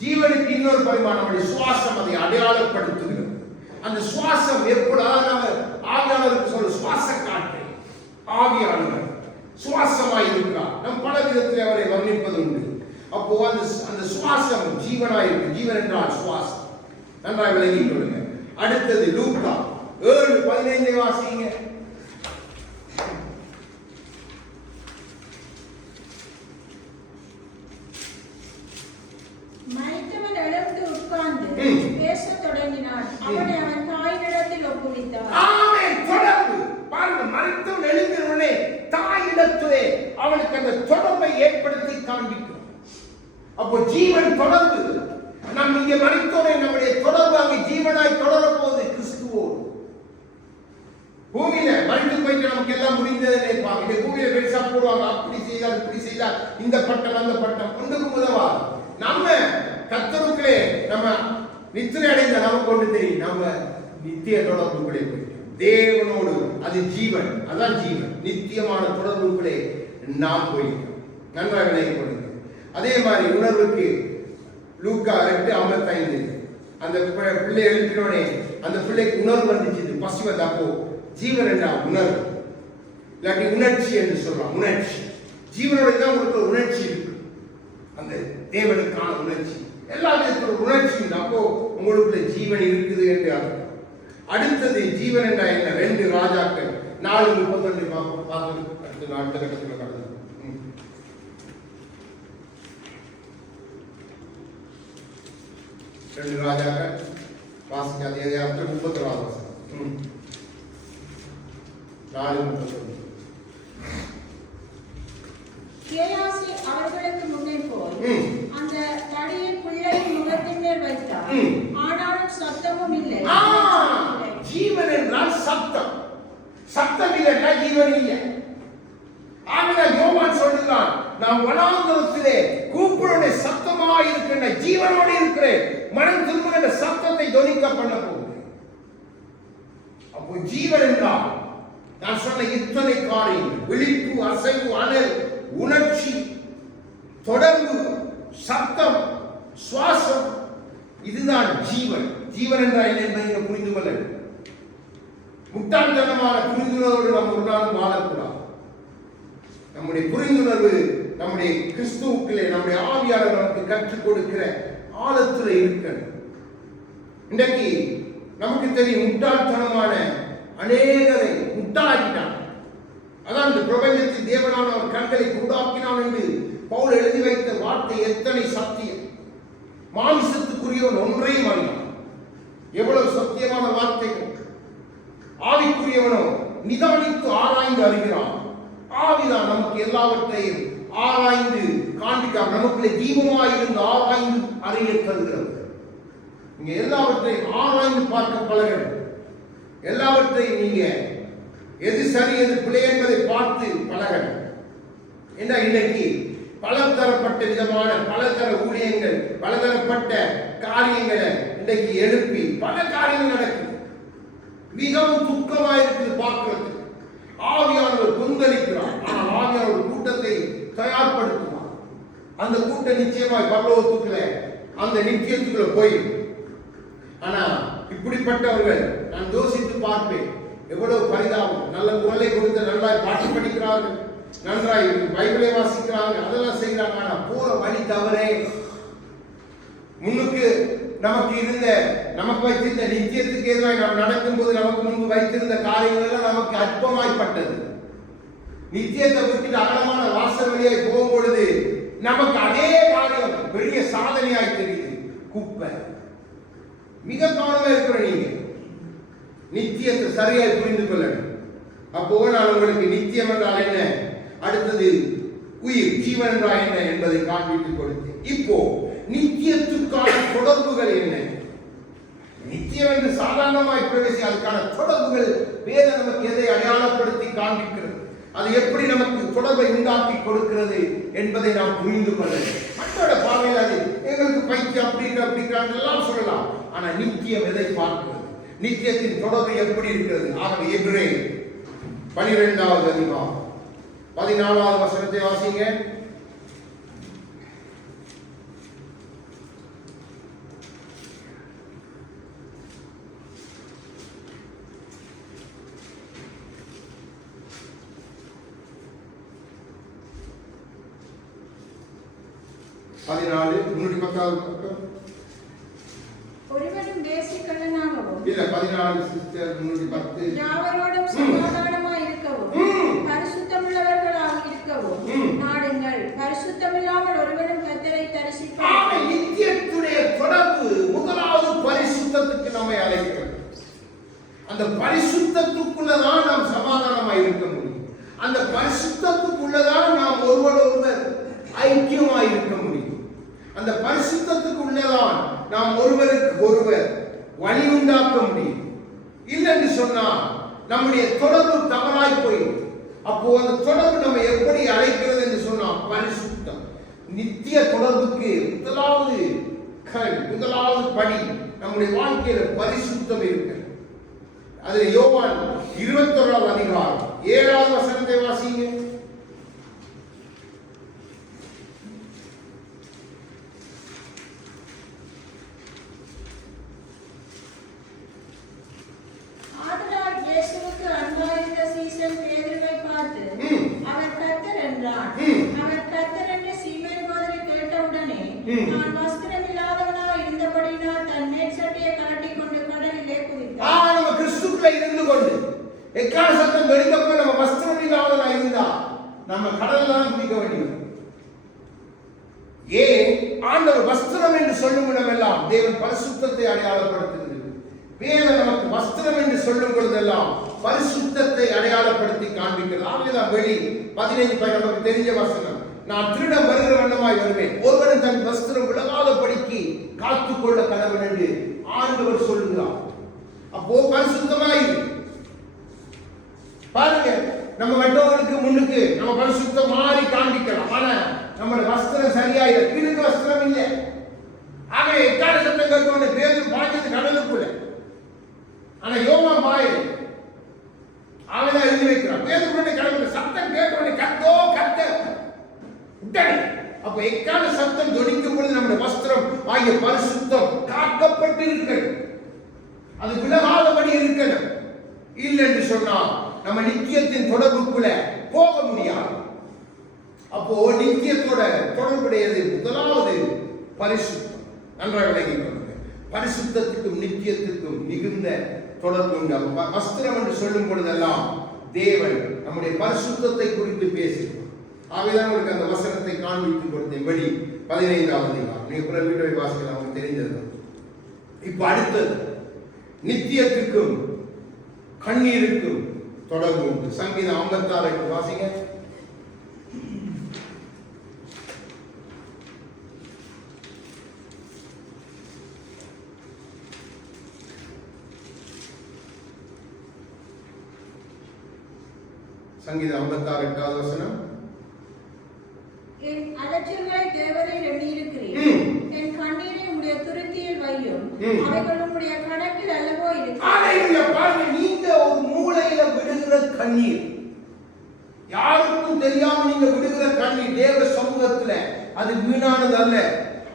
ஜீவனுக்கு இன்னொரு பரிமாணம், நம்முடைய சுவாசம் அதை அடையாளப்படுத்துகிறது. அந்த சுவாசம் எப்பொழுது ஆவியானவருக்கு சொல்ல சுவாச காற்று, ஆவியானவர் சுவாசமாய் இருக்கிறார். நம் பல விதத்தில் அவரை வர்ணிப்பது உண்டு. அப்போ அந்த சுவாசம் ஜீவனாய் இருக்கு. ஜீவன் என்றால் சுவாசம். நன்றாக விளங்கிக் கொள்ளுங்க. அடுத்தது லூக்கா 7:15 வாசிங்க. மரித்தவன் எழுந்து உட்கார்ந்து பேசத் தொடங்கினான். அவனை அவன் தாயினிடத்தில் ஒப்புவித்தார். ஆமென். தொடர்பு பாருங்க. மரித்தவன் எழுந்தவுடனே தாயிடத்திலே அவனுக்கு அந்த தொடர்பை ஏற்படுத்தி காண்பிக்கிறார். அப்போ ஜீவன் தொடர்பு. நாம் இங்கே மரித்தோனே நம்முடைய தொடர்பு அங்கே ஜீவனாய் தொடரப் போகுது கிறிஸ்துவோடு. பூமியில மறித்து போயிட்டு நமக்கு எல்லாம் முடிந்தது நினைப்பாங்க. இந்த பூமியில பெருசா போடுவாங்க, அப்படி செய்தால் இப்படி செய்தால் இந்த பட்டம் அந்த பட்டம் ஒன்றுக்கும் உதவாது. நம்ம கர்த்தருக்குள்ளே நம்ம நித்திரை அடைந்த நமக்கு ஒன்று தெரியும், நம்ம நித்திய தொடர்புக்குள்ளே போயிட்டோம் தேவனோடு. அது ஜீவன், அதான் ஜீவன். நித்தியமான தொடர்புக்குள்ளே நாம் போயிட்டோம். நன்றாக விளங்கிக் கொள்ளுங்க. அதே மாதிரி உணர்வுக்கு லூக்கா 8:55 அந்த பிள்ளை எழுப்பினோடனே அந்த பிள்ளைக்கு உணர்வு வந்துச்சு, பசி வந்து. அப்போ ஜீவன் என்றால் உணர்வு, இல்லாட்டி உணர்ச்சி என்று சொல்லலாம். உணர்ச்சி ஜீவனோட தான் உங்களுக்கு உணர்ச்சி இருக்கு. அந்த தேவனுக்கான உணர்ச்சி, எல்லா விதத்தோட உணர்ச்சி. அப்போ உங்களுக்குள்ள ஜீவன் இருக்குது என்று அர்த்தம். அடுத்தது ஜீவன் என்றா என்ன? 2 ராஜாக்கள் 4:32 பார்த்து அடுத்த கட்டத்தில் கடந்து 2 ராஜாக்கள் வாசிங்க. அதே 34 வசனம். 4:31. கேயாசி அவர்களுக்கு முன்னே போய் அந்த தடி மேல் வைத்தார். ஆனாலும் சத்தமும் இல்லை. ஜீவன் என்றால் சத்தம். சத்தம் இல்லைன்னா ஜீவன் இல்லை. ஆகையால் யோவான் சொல்லுகிறான், நாம் வனாந்தரத்திலே கூப்பிடுடைய சத்தமாய் இருக்கின்ற ஜீவனோடு இருக்கிறேன், மனம் திரும்புகின்ற சத்தத்தை தொனிக்க பண்ண போகிறேன். அப்போ ஜீவன் என்றால் நான் சொன்ன இத்தனை காரியங்கள், விழிப்பு, அசைவு, அனல், உணர்ச்சி, தொடர்பு, சத்தம், சுவாசம், இதுதான் ஜீவன். ஜீவன் என்றால் என்ன என்பதை புரிந்து கொள்ள வேண்டும். முட்டாள்தனமான புரிந்துணர்வோடு நாம் ஒரு நாள் வாழக்கூடாது. நம்முடைய புரிந்துணர்வு நம்முடைய கிறிஸ்துவுக்குள்ளே நம்முடைய ஆவியாளர் நமக்கு கற்றுக் கொடுக்கிற ஆழத்தில் இருக்கிறது. இன்றைக்கு நமக்கு தெரியும், முட்டாள்தனமான அநேகரை முட்டாளாக்கிட்டான். அதான் இந்த பிரபஞ்சத்தில் தேவனான அவர் கண்களை உண்டாக்கினான் என்று பவுல் எழுதி வைத்த வார்த்தை எத்தனை சத்தியம். மாமிசத்துக்குரியவன் ஒன்றையும் அறியான். எவ்வளவு சத்தியமான வார்த்தைகள். ஆவிக்குரியவனோ நிதானித்து ஆராய்ந்து அறிகிறான். ஆவிதான் நமக்கு எல்லாவற்றையும் ஆராய்ந்து காண்பிக்காம நமக்குள்ளே தீபமாயிருந்து ஆராய்ந்து அறிய தருகிறது. நீங்க எல்லாவற்றையும் ஆராய்ந்து பார்க்க பழகணும். எல்லாவற்றையும் நீங்க எது சரி எது பிழை என்பதை பார்த்து பழகணும். ஏன்னா இன்னைக்கு பலதரப்பட்ட விதமான பலதர ஊழியங்கள், பலதரப்பட்ட காரியங்களை இன்றைக்கு எழுப்பி பல காரியங்கள் நடக்குது. மிகவும் துக்கமாயிருக்குது பார்க்கிறது. ஆவியானவர் கொந்தளிக்கிறார். ஆனால் ஆவியானவர் கூட்டத்தை தயார்படுத்துவார். அந்த கூட்டம் நிச்சயமாய் பரலோகத்துக்குள்ள அந்த நிச்சயத்துக்குள்ள போயிடும். ஆனா இப்படிப்பட்டவர்கள் நான் யோசித்து பார்ப்பேன், எவ்வளவு பரிதாபம். நல்ல குரலை கொடுத்து நன்றாய் பாட்டு படிக்கிறார்கள், நன்றாய் பைபிளை வாசிக்கிறாங்க, அதெல்லாம் செய்கிறாங்க. ஆனா போற வழி தவறே. முன்னுக்கு நமக்கு இருந்த, நமக்கு வைத்திருந்த நித்தியத்துக்கு எதிராக நாம் நடக்கும்போது நமக்கு முன்பு வைத்திருந்த காரியங்கள் எல்லாம் நமக்கு அற்பமாய்ப்பட்டது. நித்தியத்தை விட்டு அகலமான வாசல் வழியை போகும் பொழுது நமக்கு அதே காரியம் பெரிய சாதனையாய் தெரியுது. குப்பை. மிக கவனமா இருக்கிற நீங்க நித்தியத்தை சரியாய் புரிந்து கொள்ளணும். அப்போ நான் உங்களுக்கு நித்தியம் என்றால் என்ன, அடுத்தது உயிர், ஜீவன் என்றால் என்ன என்பதை காண்பித்துக் கொடுத்தேன். இப்போ நித்தியத்துக்கான தொடர்புகள் என்ன? நித்தியம் என்று சாதாரணமாய் பிரவேசி, அதுக்கான தொடர்புகள் வேதம் நமக்கு எதை அடையாளப்படுத்தி காண்பிக்கிறது, அது எப்படி நமக்கு தொடர்பை உண்டாக்கி கொடுக்கிறது என்பதை நாம் புரிந்து கொள்ள வேண்டும். மற்றோட பார்வையில் அது எங்களுக்கு பைத்தியம் அப்படி எல்லாம் சொல்லலாம். ஆனா நித்தியம் எதை பார்க்கிறது, நித்தியத்தின் தொடர்பு எப்படி இருக்கிறது? ஆகவே எபிரேயர் 12வது அதிகாரம் 14வது வசனத்தை வாசிங்க. ஒருவனும் தேசிகள்ளனாகவும் இல்ல 14 சிஸ்டர் 310 யாவரோடும் சமாதானமாய் இருக்கவும் பரிசுத்தமுள்ளவர்களாக இருக்கவும் நாடுங்கள். பரிசுத்தமில்லாமல் ஒருவனும் கர்த்தரை தரிசிப்பார். நித்தியத்துடைய தொடர்பு முதலாவது பரிசுத்தத்துக்கு நம்மை அழைக்கிறது. அந்த பரிசுத்தத்துக்குள்ளதான் நாம் சமாதானமாய் இருக்க முடியும். அந்த பரிசுத்தத்துக்குள்ளதான் நாம் ஒருவர் ஐக்கியமாய் இருக்க முடியும். அந்த பரிசுத்தத்துக்கு உள்ளதான் நாம் ஒருவருக்கு ஒருவர் வழி உண்டாக்க முடியும். இல்லைன்னு சொன்னால் நம்முடைய தொடர்பு தவறாய் போயிடும். அப்போ அந்த தொடர்பு நம்ம எப்படி அழைக்கிறது என்று சொன்னால் பரிசுத்தம். நித்திய தொடர்புக்கு முதலாவது படி நம்முடைய வாழ்க்கையில பரிசுத்தம் இருக்கு. அதுல யோவான் 21வது அதிகாரம் 7வது வசனத்தை வாசிங்க. நான் வஸ்திரமில்லாதவனாய் இருந்தபடியினால் தன் மேற்சட்டையை கழட்டிக் கொண்டு கடலிலே குதித்தார். நம்ம கிறிஸ்துக்குள்ள இருந்து கொண்டு எக்கால சத்தம் வெடிக்கப்போ நம்ம வஸ்திரமில்லாதவனாய் இருந்தா நம்ம கடல்ல தான் குதிக்க வேண்டியது. ஏன் ஆண்டவர் வஸ்திரம் என்று சொல்லும் இடமெல்லாம் தேவன் பரிசுத்தத்தை அடையாளப்படுத்துகிறது. வேதம் நமக்கு வஸ்திரம் என்று சொல்லும் பொழுதெல்லாம் பரிசுத்தத்தை அடையாளப்படுத்தி காண்பிக்கிறது. ஆகவேதான் வெளி 15 நமக்கு தெரிஞ்ச வசனம், நான் திருடம் வருகிற வண்ணமாய் வருவேன். ஒருவன் தன் வஸ்திரம் விலகாதபடிக்கு காத்துக்கொள்ள கடவன் என்று ஆண்டவர் சொல்லுகிறார். அப்போ பரிசுத்தமாய் பாருங்க, நம்ம மற்றவர்களுக்கு முன்னுக்கு நம்ம பரிசுத்தம் மாறி காண்பிக்கலாம். ஆனா நம்மளோட வஸ்திரம் சரியாயிரு, கிழக்கு வஸ்திரம் இல்லை. ஆக எக்கால சத்தம் கேட்டோன்னு பேருந்து பாய்ச்சது கடலுக்குள்ள. ஆனா யோவான் பாய் அவன் எழுதி வைக்கிறான். பேருந்து கடவுள சத்தம் கேட்டோன்னு கத்தோ கத்த உடனே. அப்ப எக்கால சத்தம் ஜொலிக்கும் பொழுது நம்முடைய வஸ்திரம் ஆகிய பரிசுத்தம் காக்கப்பட்டு இருக்கிறது. அது விலகாதபடி இருக்கணும். இல்லை என்று சொன்னா நம்ம நித்தியத்தின் தொடர்புக்குள்ள போக முடியாது. அப்போ நித்தியத்தோட தொடர்புடையது முதலாவது பரிசுத்தம். நன்றாக விளங்கிக் கொள்ளுங்க. பரிசுத்தத்துக்கும் நித்தியத்துக்கும் மிகுந்த தொடர்பு உண்டு. வஸ்திரம் என்று சொல்லும் பொழுதெல்லாம் தேவன் நம்முடைய பரிசுத்தத்தை குறித்து பேசுகிறார். ஆகவேதான் உங்களுக்கு அந்த வசனத்தை காண்பித்துக் கொடுத்தேன். படி 15வது அதிகாரம். நீங்க பிற வீட்டை வாசிக்கலாம், உங்களுக்கு தெரிஞ்சது. இப்ப அடுத்தது நித்தியத்துக்கும் கண்ணீருக்கும் தொடர்பு உண்டு. சங்கீதம் 56 வாசிங்க. சங்கீதம் 56 வசனம். என் அலட்சியங்களை தேவரீர் எண்ணியிருக்கிறீர். என் கண்ணீரை உம்முடைய துருத்தியில் வையும். அவைகள் உம்முடைய கணக்கில் அல்லவோ இருக்கிறது. நீங்க ஒரு மூலையில விடுகிற கண்ணீர், யாருக்கும் தெரியாம நீங்க விடுகிற கண்ணீர் தேவ சமூகத்துல அது வீணானது அல்ல.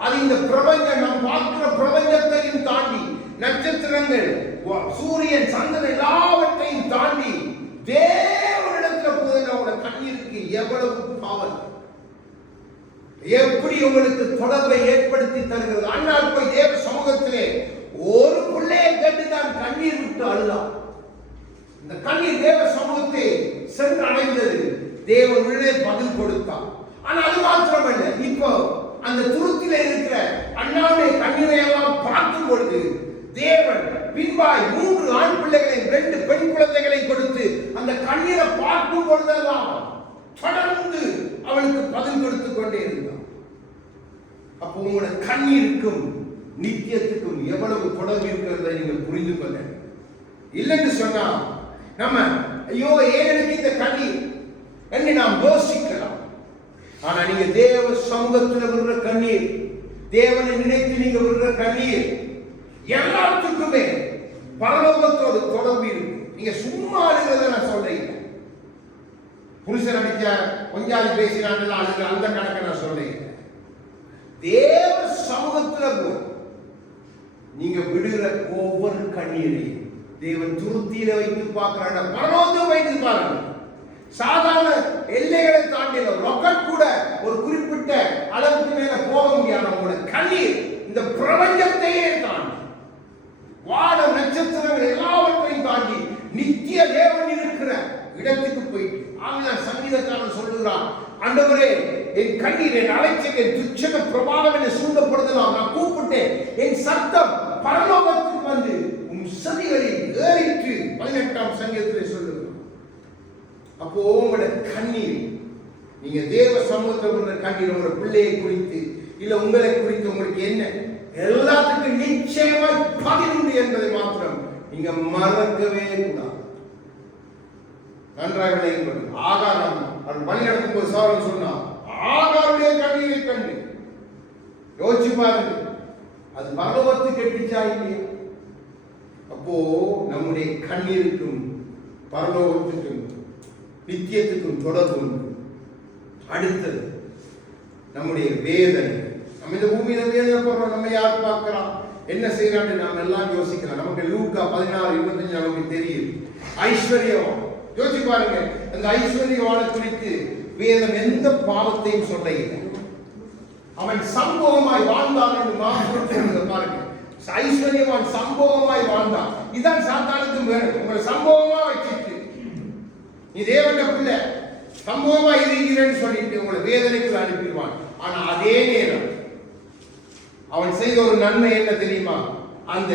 அது இந்த பிரபஞ்சம், நாம் பார்க்கிற பிரபஞ்சத்தையும் தாண்டி, நட்சத்திரங்கள், சூரியன், சந்திரன் எல்லாவற்றையும் தாண்டி தேவனிடத்துல போகிற கண்ணீருக்கு எவ்வளவு பாவம், எப்படி உங்களுக்கு தொடர்பை ஏற்படுத்தி தருகிறது. அண்ணால் போய் தேவ சமூகத்திலே ஒரு பிள்ளையை கேட்டுதான் கண்ணீர் விட்டு அழுதான். இந்த கண்ணீர் தேவ சமூகத்தை சென்று அடைந்தது. தேவன் உள்ளே பதில் கொடுத்தார். ஆனா அது மாத்திரமல்ல, இப்போ அந்த துருத்தில இருக்கிற அண்ணாவுடைய கண்ணீரை எல்லாம் பார்க்கும் பொழுது தேவன் பின்பாய் 3 ஆண் பிள்ளைகளையும் 2 பெண் குழந்தைகளை கொடுத்து அந்த கண்ணீரை பார்க்கும் பொழுதெல்லாம் தொடர்ந்து அவளுக்கு பதில் கொடுத்து கொண்டே இருந்தான். அப்போ உங்களோட கண்ணீருக்கும் நித்தியத்துக்கும் எவ்வளவு தொடர்பு இருக்கிறதை நீங்கள் புரிந்து கொள்ள. இல்லைன்னு சொன்னா நம்ம ஐயோ ஏன் எனக்கு இந்த கண்ணீர் என்று நாம் யோசிக்கலாம். ஆனா நீங்க தேவ சமூகத்தில் விடுற கண்ணீர், தேவனை நினைத்து நீங்க விடுற கண்ணீர் எல்லாத்துக்குமே பரலோகத்தோடு தொடர்பு இருக்கு. நீங்க சும்மா அழுகிறத நான் சொல்றீங்க. புருஷன் அடிச்ச கொஞ்சாதி பேசினாங்க அழுகிற அந்த கணக்கை நான் சொல்றீங்க. தேவ சமூகத்துல போய் நீங்க விடுகிற ஒவ்வொரு கண்ணீரையும் தேவன் துருத்தியில வைத்து பார்க்கிறாங்க, பரலோகத்தில் வைத்து பாருங்க. சாதாரண எல்லைகளை தாண்டி ராக்கெட் கூட ஒரு குறிப்பிட்ட அளவுக்கு மேல போக முடியாது. உங்களோட கண்ணீர் இந்த பிரபஞ்சத்தையே தாண்டி, வான நட்சத்திரங்கள் எல்லாவற்றையும் தாண்டி நித்திய தேவன் இருக்கிற இடத்துக்கு போயிட்டு ஆங்கிலம் சங்கீதக்காரன் சொல்லுகிறான், ஆண்டவரே என் கண்ணீர், என் அலைச்சல், என் துச்சக பிரபாவம் என்னை சூழப்படுத்தலாம். நான் கூப்பிட்டேன், என் சத்தம் பரலோகத்துக்கு வந்து உன் சதிகளில் ஏறிற்று. 18ஆம் சங்கீதத்தில் சொல்லுகிறான். அப்போ உங்களோட கண்ணீர், நீங்க தேவ சமூகத்தில் உள்ள கண்ணீர், உங்களோட பிள்ளையை குறித்து இல்ல உங்களை குறித்து உங்களுக்கு என்ன, எல்லாத்துக்கும் நிச்சயமாய் பதில் உண்டு என்பதை மாத்திரம் நீங்க மறக்கவே கூடாது. நன்றாக விளையும். ஆகாரம் அவர் வழி நடக்கும் போது சாரல் சொன்னார், ஆகாருடைய கண்ணீரை கண்டு யோசிச்சு பாருங்க, அது பகவத்து கெட்டிச்சா இல்லையா? அப்போ நம்முடைய கண்ணீருக்கும் பரலோகத்துக்கும் நித்தியத்துக்கும் தொடர்பு உண்டு. அடுத்தது நம்முடைய வேதனை. நம்ம இந்த பூமியில வேதனை போடுறோம், நம்ம யார் பார்க்கிறோம், என்ன செய்யறான்னு நாம் எல்லாம் யோசிக்கலாம். நமக்கு லூக்கா 16:25 நமக்கு தெரியும். ஐஸ்வர்யம் யோசிச்சு பாருங்க, அந்த ஐஸ்வர்யவான குறித்து வேதம் எந்த பாவத்தையும் சொல்ல இல்லை. அவன் சம்பவமாய் வாழ்ந்தான் என்று மாத்திரம் பாருங்க. ஐஸ்வர்யவான் சம்பவமாய் வாழ்ந்தான். இதான் சாத்தானுக்கு வேணும். உங்களை சம்பவமா வச்சிட்டு நீ தேவன பிள்ளை சம்பவமா இருக்கிறேன்னு சொல்லிட்டு உங்களை வேதனைக்கு அனுப்பிடுவான். ஆனா அதே நேரம் அவன் செய்த ஒரு நன்மை என்ன தெரியுமா? அந்த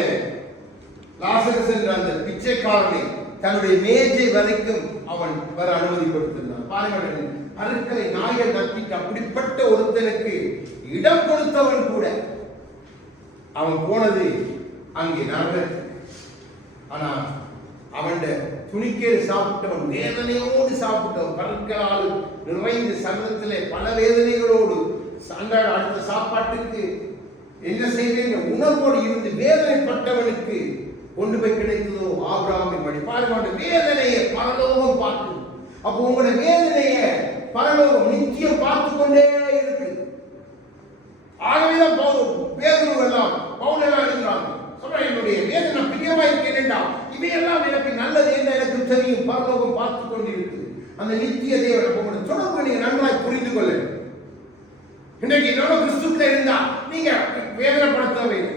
லாசரஸ் என்ற அந்த பிச்சைக்காரனை தன்னுடைய மேஜை வரைக்கும் அவன் வர அனுமதி கொடுத்திருந்தான். பாருங்கள், பருக்களை நாயல் நக்கிட்டு அப்படிப்பட்ட ஒருத்தனுக்கு இடம் கொடுத்தவன் கூட அவன் போனது அங்கே நரகத்தில். ஆனா அவன் துணிக்கேடு சாப்பிட்டவன், வேதனையோடு சாப்பிட்டவன், பருக்களால் நிறைந்த சர்வத்திலே பல வேதனைகளோடு அன்றாட அடுத்த சாப்பாட்டுக்கு என்ன செய்வேன் உணர்வோடு இருந்து வேதனைப்பட்டவனுக்கு கொண்டு போய் கிடைத்ததோ ஆபிரகாமின் வழி. பாருங்க, வேதனையை பரலோகம் பார்த்து, அப்போ உங்களுடைய வேதனையை பரலோகம் நிச்சயம் பார்த்து கொண்டே இருக்கு. ஆகவேதான் பேதுரு எல்லாம் பவுலெல்லாம் இருக்கிறாங்க. சொல்ற என்னுடைய வேதனை பிரியமா இருக்கேன்டா, இவையெல்லாம் எனக்கு நல்லது என்ன எனக்கு தெரியும், பரலோகம் பார்த்து கொண்டிருக்கு. அந்த நித்திய தேவனை உங்களுடைய தொடர்பு நீங்க நன்றாய் புரிந்து கொள்ள. இன்றைக்கு இன்னொரு கிறிஸ்துக்குள்ள இருந்தா நீங்க வேதனைப்பட தேவையில்லை,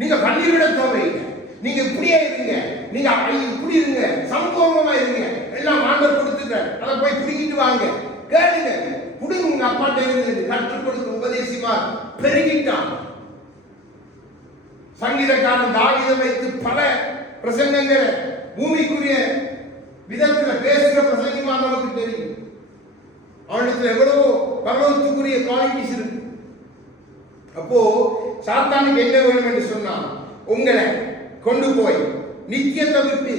நீங்க கண்ணீர் விட தேவையில்லை, நீங்க இப்படியே இருங்க, நீங்க இப்படி இருங்க, சம்பவமா இருங்க, எல்லாம் ஆண்டவர் கொடுத்துக்க, அதை போய் பிடிக்கிட்டு வாங்க, கேளுங்க, புடுங்க. உங்க அப்பாட்ட இருந்து கற்றுக் கொடுக்க உபதேசிமார் பெருகிட்டான். சங்கீதக்காரன் தாவீதை வைத்து பல பிரசங்கங்களை பூமிக்குரிய விதத்துல பேசுகிற பிரசங்கமா நமக்கு தெரியும். அவனுக்கு எவ்வளவோ பரலோகத்துக்குரிய குவாலிட்டிஸ் இருக்கு. அப்போ சாத்தானுக்கு என்ன வேணும் என்று சொன்னா, உங்களை கொண்டு போய் நித்தியத்தை விட்டு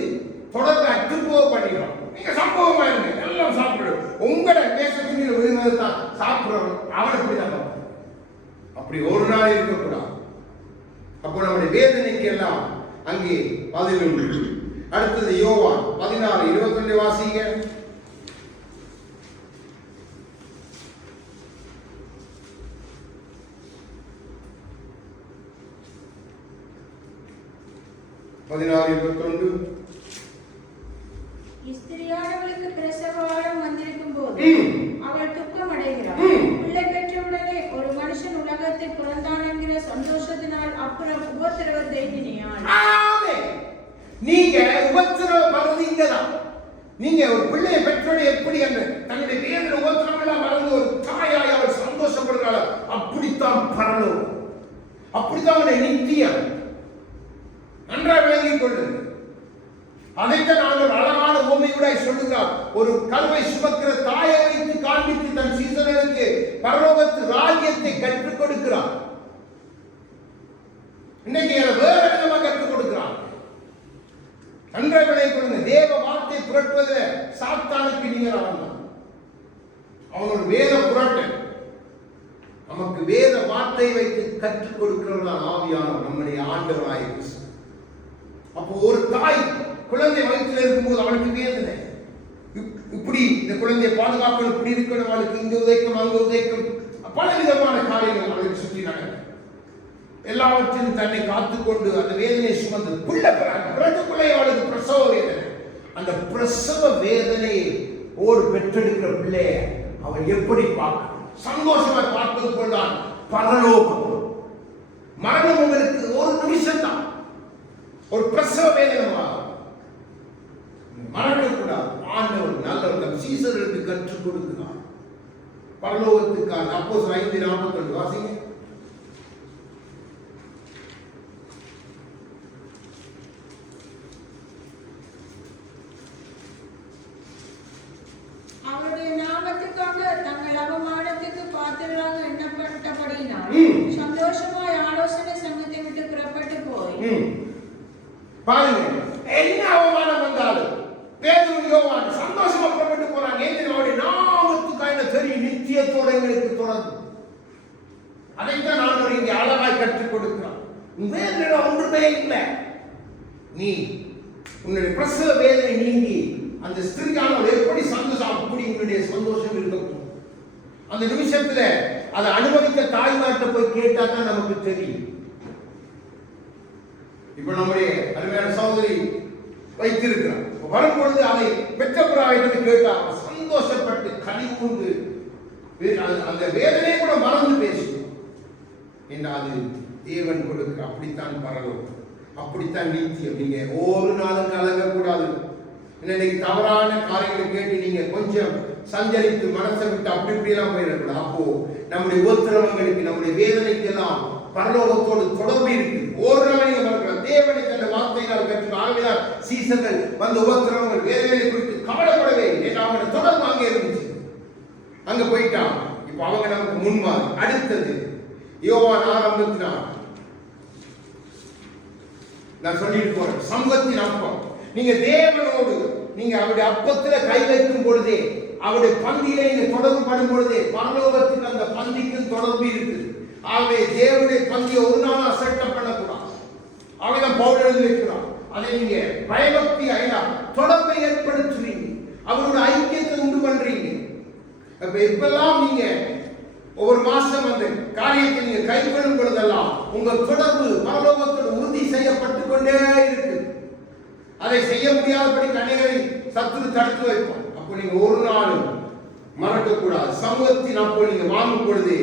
தொடர்ந்து அற்றுப்போக பண்ணிடும். நீங்க சம்பவமா இருங்க, எல்லாம் சாப்பிடும், உங்களோட பேசக்கூடிய விழுந்ததை தான் சாப்பிடுறோம். அவனை அப்படிதான், அப்படி ஒரு நாள் இருக்கக்கூடாது. அப்போ நம்முடைய வேதனைக்கு எல்லாம் அங்கே பதில் உண்டு. அடுத்தது யோவான் 16:22 வாசிங்க. ஸ்திரியானவளுக்கு பிரசவம் வந்திருக்கும் போது அவள் துக்கம் அடைகிறாள். பிள்ளை பெற்றவுடனே ஒரு மனுஷன் உலகத்தில் பிறந்தான் என்கிற சந்தோஷத்தினால் அப்புறம் உபத்திரவத்தை எண்ணினாள். நீங்க உபத்திரவம் மறந்தீங்கதான். நீங்க ஒரு பிள்ளையை பெற்றோட எப்படி அந்த தன்னுடைய வேதனை உபத்திரவம் எல்லாம் மறந்து ஒரு தாயாய் அவள் சந்தோஷப்படுகிறாள். அப்படித்தான் பரலோகம், அப்படித்தான் நித்தியம். நன்றாக விளங்கிக் கொள்ளுங்கள். அதைத்தான் நாங்கள் அழகான பூமியுடைய சொல்லுகிறார். ஒரு கருவை சுமக்கிற தாயை வைத்து காண்பித்து தன் சீசனுக்கு பரலோகத்து ராஜ்யத்தை கற்றுக் கொடுக்கிறார். இன்னைக்கு வேற விதமாக கற்றுக் கொடுக்கிறார். நன்றாக விளங்கிக் கொள்ளுங்கள். தேவ வார்த்தை புரட்டுவதில் சாத்தானுக்கு நீங்கள் அவனோட வேத புரட்டு. நமக்கு வேத வார்த்தை வைத்து கற்றுக் கொடுக்கிறவர்கள் ஆவியானவர் நம்முடைய ஆண்டவராய் கிறிஸ்து. அப்போ ஒரு தாய் குழந்தை வயிற்றில் இருக்கும்போது அவளுக்கு வேதனை, இப்படி இந்த குழந்தையை பாதுகாக்கணும், இப்படி இருக்கணும், அவளுக்கு இங்க உதைக்கும் அங்க உதைக்கும், பல விதமான காரியங்கள் அவளுக்கு சுற்றி நடக்கும். எல்லாவற்றையும் தன்னை காத்துக்கொண்டு அந்த வேதனையை சுமந்து பிறகுக்குள்ளே அவளுக்கு பிரசவ வேதனை. அந்த பிரசவ வேதனையை ஒரு பெற்றெடுக்கிற பிள்ளைய அவள் எப்படி பார்க்க சந்தோஷமாய் பார்ப்பது போல்தான் பரலோகம். மரணம் உங்களுக்கு ஒரு நிமிஷம் தான், ஒரு பிரசவ வேதனை மறக்கக்கூடாது. ஆண்டவர் நல்லவர் சீசர்களுக்கு கற்றுக் கொடுக்கிறார் பரலோகத்துக்காக. அப்போஸ்தலர் 5:42 வாசிங்க. அவருடைய நாமத்துக்காக தங்கள் அவமானத்துக்கு பாத்திரராக எண்ணப்பட்டபடியினால் சந்தோஷமாய் ஆலோசனை சங்கத்தை விட்டு புறப்பட்டு போய் பாருங்க, என்ன அவமானம் வந்தாலும் பேதுரு யோவான் சந்தோஷமா புறப்பட்டு போறாங்க. அவருடைய நாமத்துக்காக தெரியும் நித்தியத்தோட எங்களுக்கு தொடர்ந்து. அதைத்தான் நான் இங்கே அழகாய் கற்றுக் கொடுக்கிறான். வேதனை ஒன்றுமே இல்லை. நீ உன்னுடைய பிரசவ வேதனை நீங்கி அந்த ஸ்திரீயானவள் எப்படி சந்தோஷம், அப்படி உன்னுடைய சந்தோஷம் இருக்கட்டும். அந்த நிமிஷத்துல அதை அனுபவிக்க தாய்மார்ட்ட போய் கேட்டா தான் நமக்கு தெரியும். இப்ப நம்முடைய அருமையான சகோதரி வைத்திருக்கிறார். வரும்பொழுது அதை பெற்ற பிராயிட்டு கேட்டா சந்தோஷப்பட்டு கலிகூர்ந்து அந்த வேதனையை கூட மறந்து பேசுவோம். என்ன அது தேவன் கொடுக்க. அப்படித்தான் பரலோகம், அப்படித்தான் நித்தியம். நீங்க ஒரு நாளும் கலங்கக்கூடாது. இன்னைக்கு தவறான காரியங்களை கேட்டு நீங்க கொஞ்சம் சஞ்சரித்து மனசை விட்டு அப்படி இப்படியெல்லாம் போயிடக்கூடாது. அப்போ நம்முடைய உபத்திரவங்களுக்கு நம்முடைய வேதனைக்கு எல்லாம் பரலோகத்தோடு தொடர்பு இருக்கு. ஒரு நாள் நீங்க பார்க்கலாம், தேவனை தன் வார்த்தையினால் கற்று ஆகவேதான் சீசர்கள் வந்து உபத்திரவங்கள் வேலைகளை குறித்து கவலைப்படவே இல்லை. அவங்க தொடர்பு அங்கே இருந்துச்சு, அங்க போயிட்டான். இப்ப அவங்க நமக்கு முன்மாதிரி. அடுத்தது யோவான் 6:54 நான் சொல்லிட்டு போறேன். சமூகத்தின் அப்பம். நீங்க தேவனோடு நீங்க அவருடைய அப்பத்துல கை வைக்கும் பொழுதே, அவருடைய பந்தியில நீங்க தொடர்பு படும் பொழுதே பரலோகத்துக்கு அந்த பந்திக்கும் தொடர்பு இருக்குது. ஆகவே தேவனுடைய பந்தியை ஒரு நாள் அசட்டப் பண்ணக்கூடாது. அவன் பவுல் எழுதி வைக்கிறான். அதை நீங்க பயபக்தி ஐயா தொடர்பை ஏற்படுத்துறீங்க, அவரோட ஐக்கியத்தை உண்டு பண்றீங்க. அப்ப இப்பெல்லாம் நீங்க ஒவ்வொரு மாசம் அந்த காரியத்தை நீங்க கைப்பற்றும் பொழுதெல்லாம் உங்க தொடர்பு பரலோகத்தோடு உறுதி செய்யப்பட்டு கொண்டே இருக்கு. அதை செய்ய முடியாதபடி அநேகரை சத்துரு தடுத்து வைப்பான். அப்போ நீங்க ஒரு நாளும் மறக்க கூடாது. சமூகத்தின் அப்போ நீங்க வாங்கும் பொழுது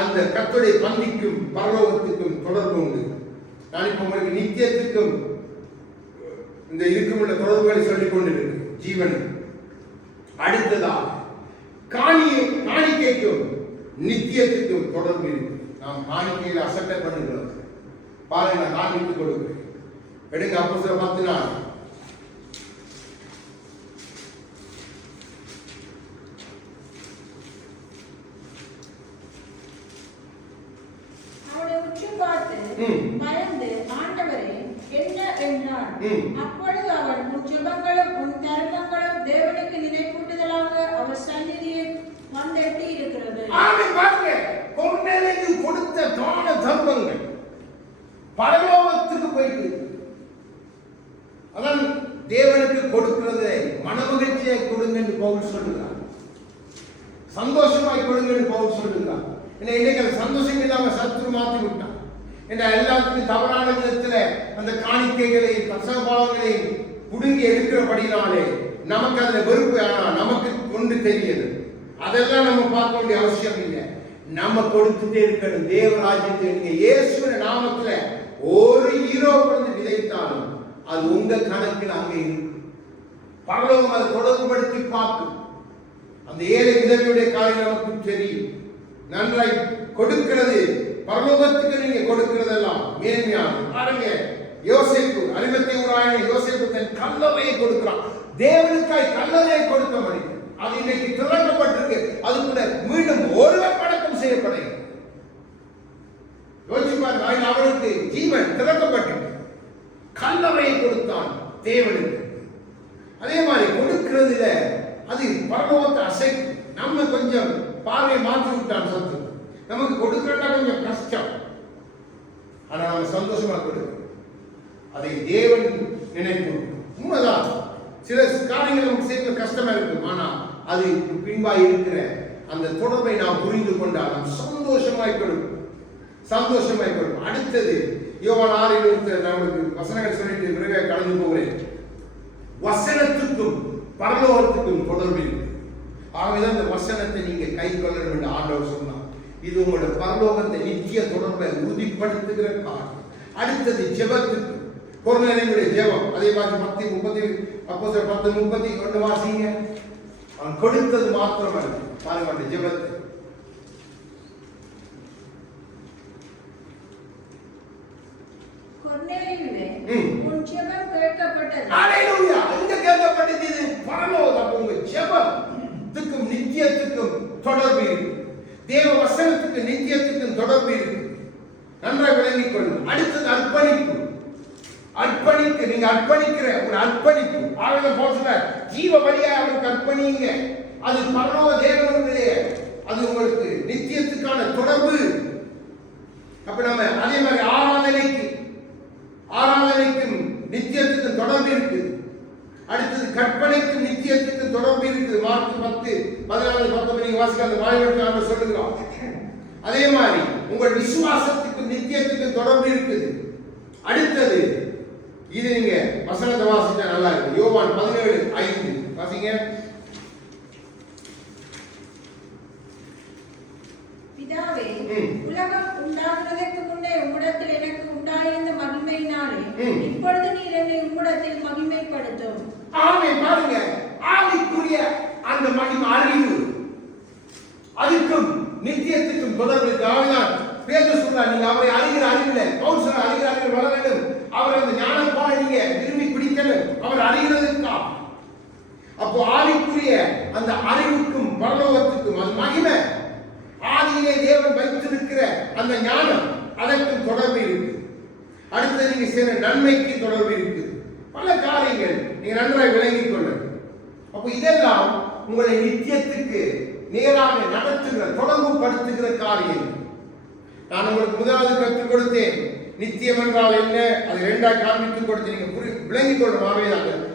அந்த கர்த்தருடைய பந்திக்கும் பரலோகத்துக்கும் தொடர்பு உண்டு. நான் இப்ப உங்களுக்கு நித்தியத்துக்கும் இந்த இருக்கும் உள்ள தொடர்புகளை சொல்லிக் கொண்டிருக்கு ஜீவனுக்கு. அடுத்ததா காணிக்கைக்கும் நித்தியத்துக்கும் தொடர்பு இருக்கு. நாம் காணிக்கையில் அசட்டை பண்ணுகிறோம். பாருங்க, நான் காணிக்கு கொடுக்கிறேன். எடுங்க அப்போஸ்தலர் 10:4. அவனை உற்று பார்த்து பயந்து, ஆண்டவரே என்ன என்றான். அப்பொழுது அவன், உன் ஜெபங்களும் உன் தர்மங்களும் தேவனுக்கு நினைப்பூட்டுதலாக அவர் சந்நிதியை வந்தெட்டி இருக்கிறது. ஆமென். பாருங்க, கொர்நேலியுக்கு கொடுத்த தான தர்மங்கள் பரலோகத்துக்கு போயிட்டு, அதான் தேவனுக்கு கொடுக்கிறதை மனமகிழ்ச்சியை கொடுங்க என்று பவுல் சொல்லுகிறார். சந்தோஷமாய் கொடுங்க என்று பவுல் சொல்லுகிறார். இன்னைக்கு சந்தோஷம் இல்லாம சத்துரு மாற்றி விட்டான். எல்லாத்துக்கும் தவறான விதத்துல அந்த காணிக்கைகளை பசபாவங்களை புடுங்கி எடுக்கிறபடினாலே நமக்கு அதுல வெறுப்பு. ஆனா நமக்கு கொண்டு தெரியுது, அதெல்லாம் நம்ம பார்க்க வேண்டிய அவசியம் இல்லை. நம்ம கொடுத்துட்டே இருக்கணும் தேவராஜ்யத்தை. நீங்க இயேசுவின் நாமத்துல ஒரு ஹீரோ கொண்டு விதைத்தாலும் அது உங்க கணக்கில் அங்கே இருக்கு. பரலோகம் அதை தொடர்புபடுத்தி பார்க்கும். அந்த ஏழை விதவையுடைய காரியம் நமக்கு தெரியும். நன்றாய் கொடுக்கிறது பரலோகத்துக்கு நீங்க கொடுக்கிறதெல்லாம் மேன்மையானது. பாருங்க, யோசேப்பு அரிமத்தை ஊராயனை யோசேப்பு தன் கல்லறையை கொடுக்கிறான். தேவனுக்காய் கல்லறையை கொடுக்க முடியும். அது இன்னைக்கு திறக்கப்பட்டிருக்கு. அதுக்குள்ள மீண்டும் ஒருவர் அடக்கம் செய்யப்படுகிறது. யோசிச்சு பாருங்க, அவனுக்கு ஜீவன் திறக்கப்பட்டிருக்கு. கல்லறையை கொடுத்தான் தேவனுக்கு. அதே மாதிரி கொடுக்கிறதுல அது பரலோகத்தை அசைக்கும். நம்ம கொஞ்சம் பார்வையை மாற்றி விட்டான் சத்து. நமக்கு கொடுக்கிறதா கொஞ்சம் கஷ்டம். ஆனா நம்ம சந்தோஷமா கொடுக்கிறோம். அதை தேவன் நினைப்பு. உண்மைதான், சில காரியங்கள் நமக்கு செய்ய கஷ்டமா இருக்கும். ஆனா அது பின்பாய் இருக்கிற அந்த தொடர்பை நாம் புரிந்து கொண்டால் நாம் சந்தோஷமாய் கொடுக்கும். சந்தோஷமாய் கொடுக்கும். அடுத்தது யோவான் 6:20 நம்மளுக்கு வசனங்கள் சொல்லிட்டு விரைவாக கடந்து போகிறேன். வசனத்துக்கும் பரலோகத்துக்கும் தொடர்பு இருக்கு. ஆகவேதான் இந்த வசனத்தை நீங்க கை கொள்ளணும் என்று ஆண்டவர் சொன்னார். இது உங்களோட பரலோகத்தை நித்திய தொடர்பை உறுதிப்படுத்துகிற காரணம். அடுத்தது ஜெபத்துக்கு. கொர்நேலியுடைய ஜெபம் அதே மாதிரி 10:30 அப்போஸ்தலர் 10:31 வாசிங்க. அவன் கொடுத்தது மாத்திரமல்ல, பாருங்க அந்த ஜெபத்தை. கொர்நேலியுவே, உன் ஜெபம் கேட்கப்பட்டது. ஹalleluya. எங்க கேட்கப்பட்டது? இது பரலோகம். உங்க ஜெபத்துக்கும் நித்தியத்துக்கும் தொடர்பு இருக்கு. தேவ வசனத்துக்கு நித்தியத்துக்கும் தொடர்பு இருக்கு. நன்றாக விளங்கிக் கொள்ளுங்கள். அடுத்தது அர்ப்பணிப்பு. அர்ப்பணிக்கு நீங்க அர்ப்பணிக்கிற ஒரு அர்ப்பணிப்பு. ஆகவே போல ஜீவ வழியாக அவருக்கு அர்ப்பணிங்க. அது பரலோக தேவனுடைய, அது உங்களுக்கு நித்தியத்துக்கான தொடர்பு. அப்ப நம்ம அதே மாதிரி ஆராதனைக்கும் நித்தியத்துக்கும் தொடர்பு இருக்கு. அடுத்தது கற்பனைக்கும் நித்தியத்துக்கும் தொடர்பு இருக்குது. மார்க் 10:14-19 நீங்க வாசிக்க அந்த வாய்வெட்டு சொல்லுகிறோம். அதே மாதிரி உங்கள் விசுவாசத்துக்கும் நித்தியத்துக்கும் தொடர்பு இருக்குது. அடுத்தது இது நீங்க வசனத்தை வாசிச்சா நல்லா இருக்கு. யோவான் 17:5 வாசிங்க. பிதாவே, உலகம் உண்டாகுவதற்கு முன்னே உம்மிடத்தில் எனக்கு உண்டாயிருந்த மகிமையினாலே இப்பொழுது நீர் என்னை உம்மிடத்தில் மகிமைப்படுத்தும். ஆமென். பாருங்க, ஆவிக்குரிய அந்த மகிமை அறிவு அதுக்கும் நித்தியத்துக்கும் தொடர்பு. பேதுரு சொல்றார், நீங்க அவரை அறிகிற அறிவில்லை. பவுல் சொல்றார், அறிகிற அறிவில் வளர வேண்டும். அவர் அந்த ஞானப்பாலை நீங்க விரும்பி பிடிக்கணும். அவர் அறிகிறதுக்கா. அப்போ ஆவிக்குரிய அந்த அறிவுக்கும் பரலோகத்துக்கும் அது மகிமை. ஆதியிலே தேவன் வைத்திருக்கிற அந்த ஞானம், அதற்கு தொடர்பு இருக்கு. அடுத்து நீங்க செய்யற நன்மைக்கு தொடர்பு இருக்கு. பல காரியங்கள் நீங்க நன்றாய் விளங்கிக் கொள்ளுங்க. அப்போ இதெல்லாம் உங்களை நித்தியத்துக்கு நேராக நடத்துகிற, தொடர்பு படுத்துகிற காரியம். நான் உங்களுக்கு முதலாவது கற்றுக் கொடுத்தேன், நித்தியம் என்றால் என்ன, அது இரண்டாய் காண்பித்துக் கொடுத்து நீங்க விளங்கிக் கொள்ளும்.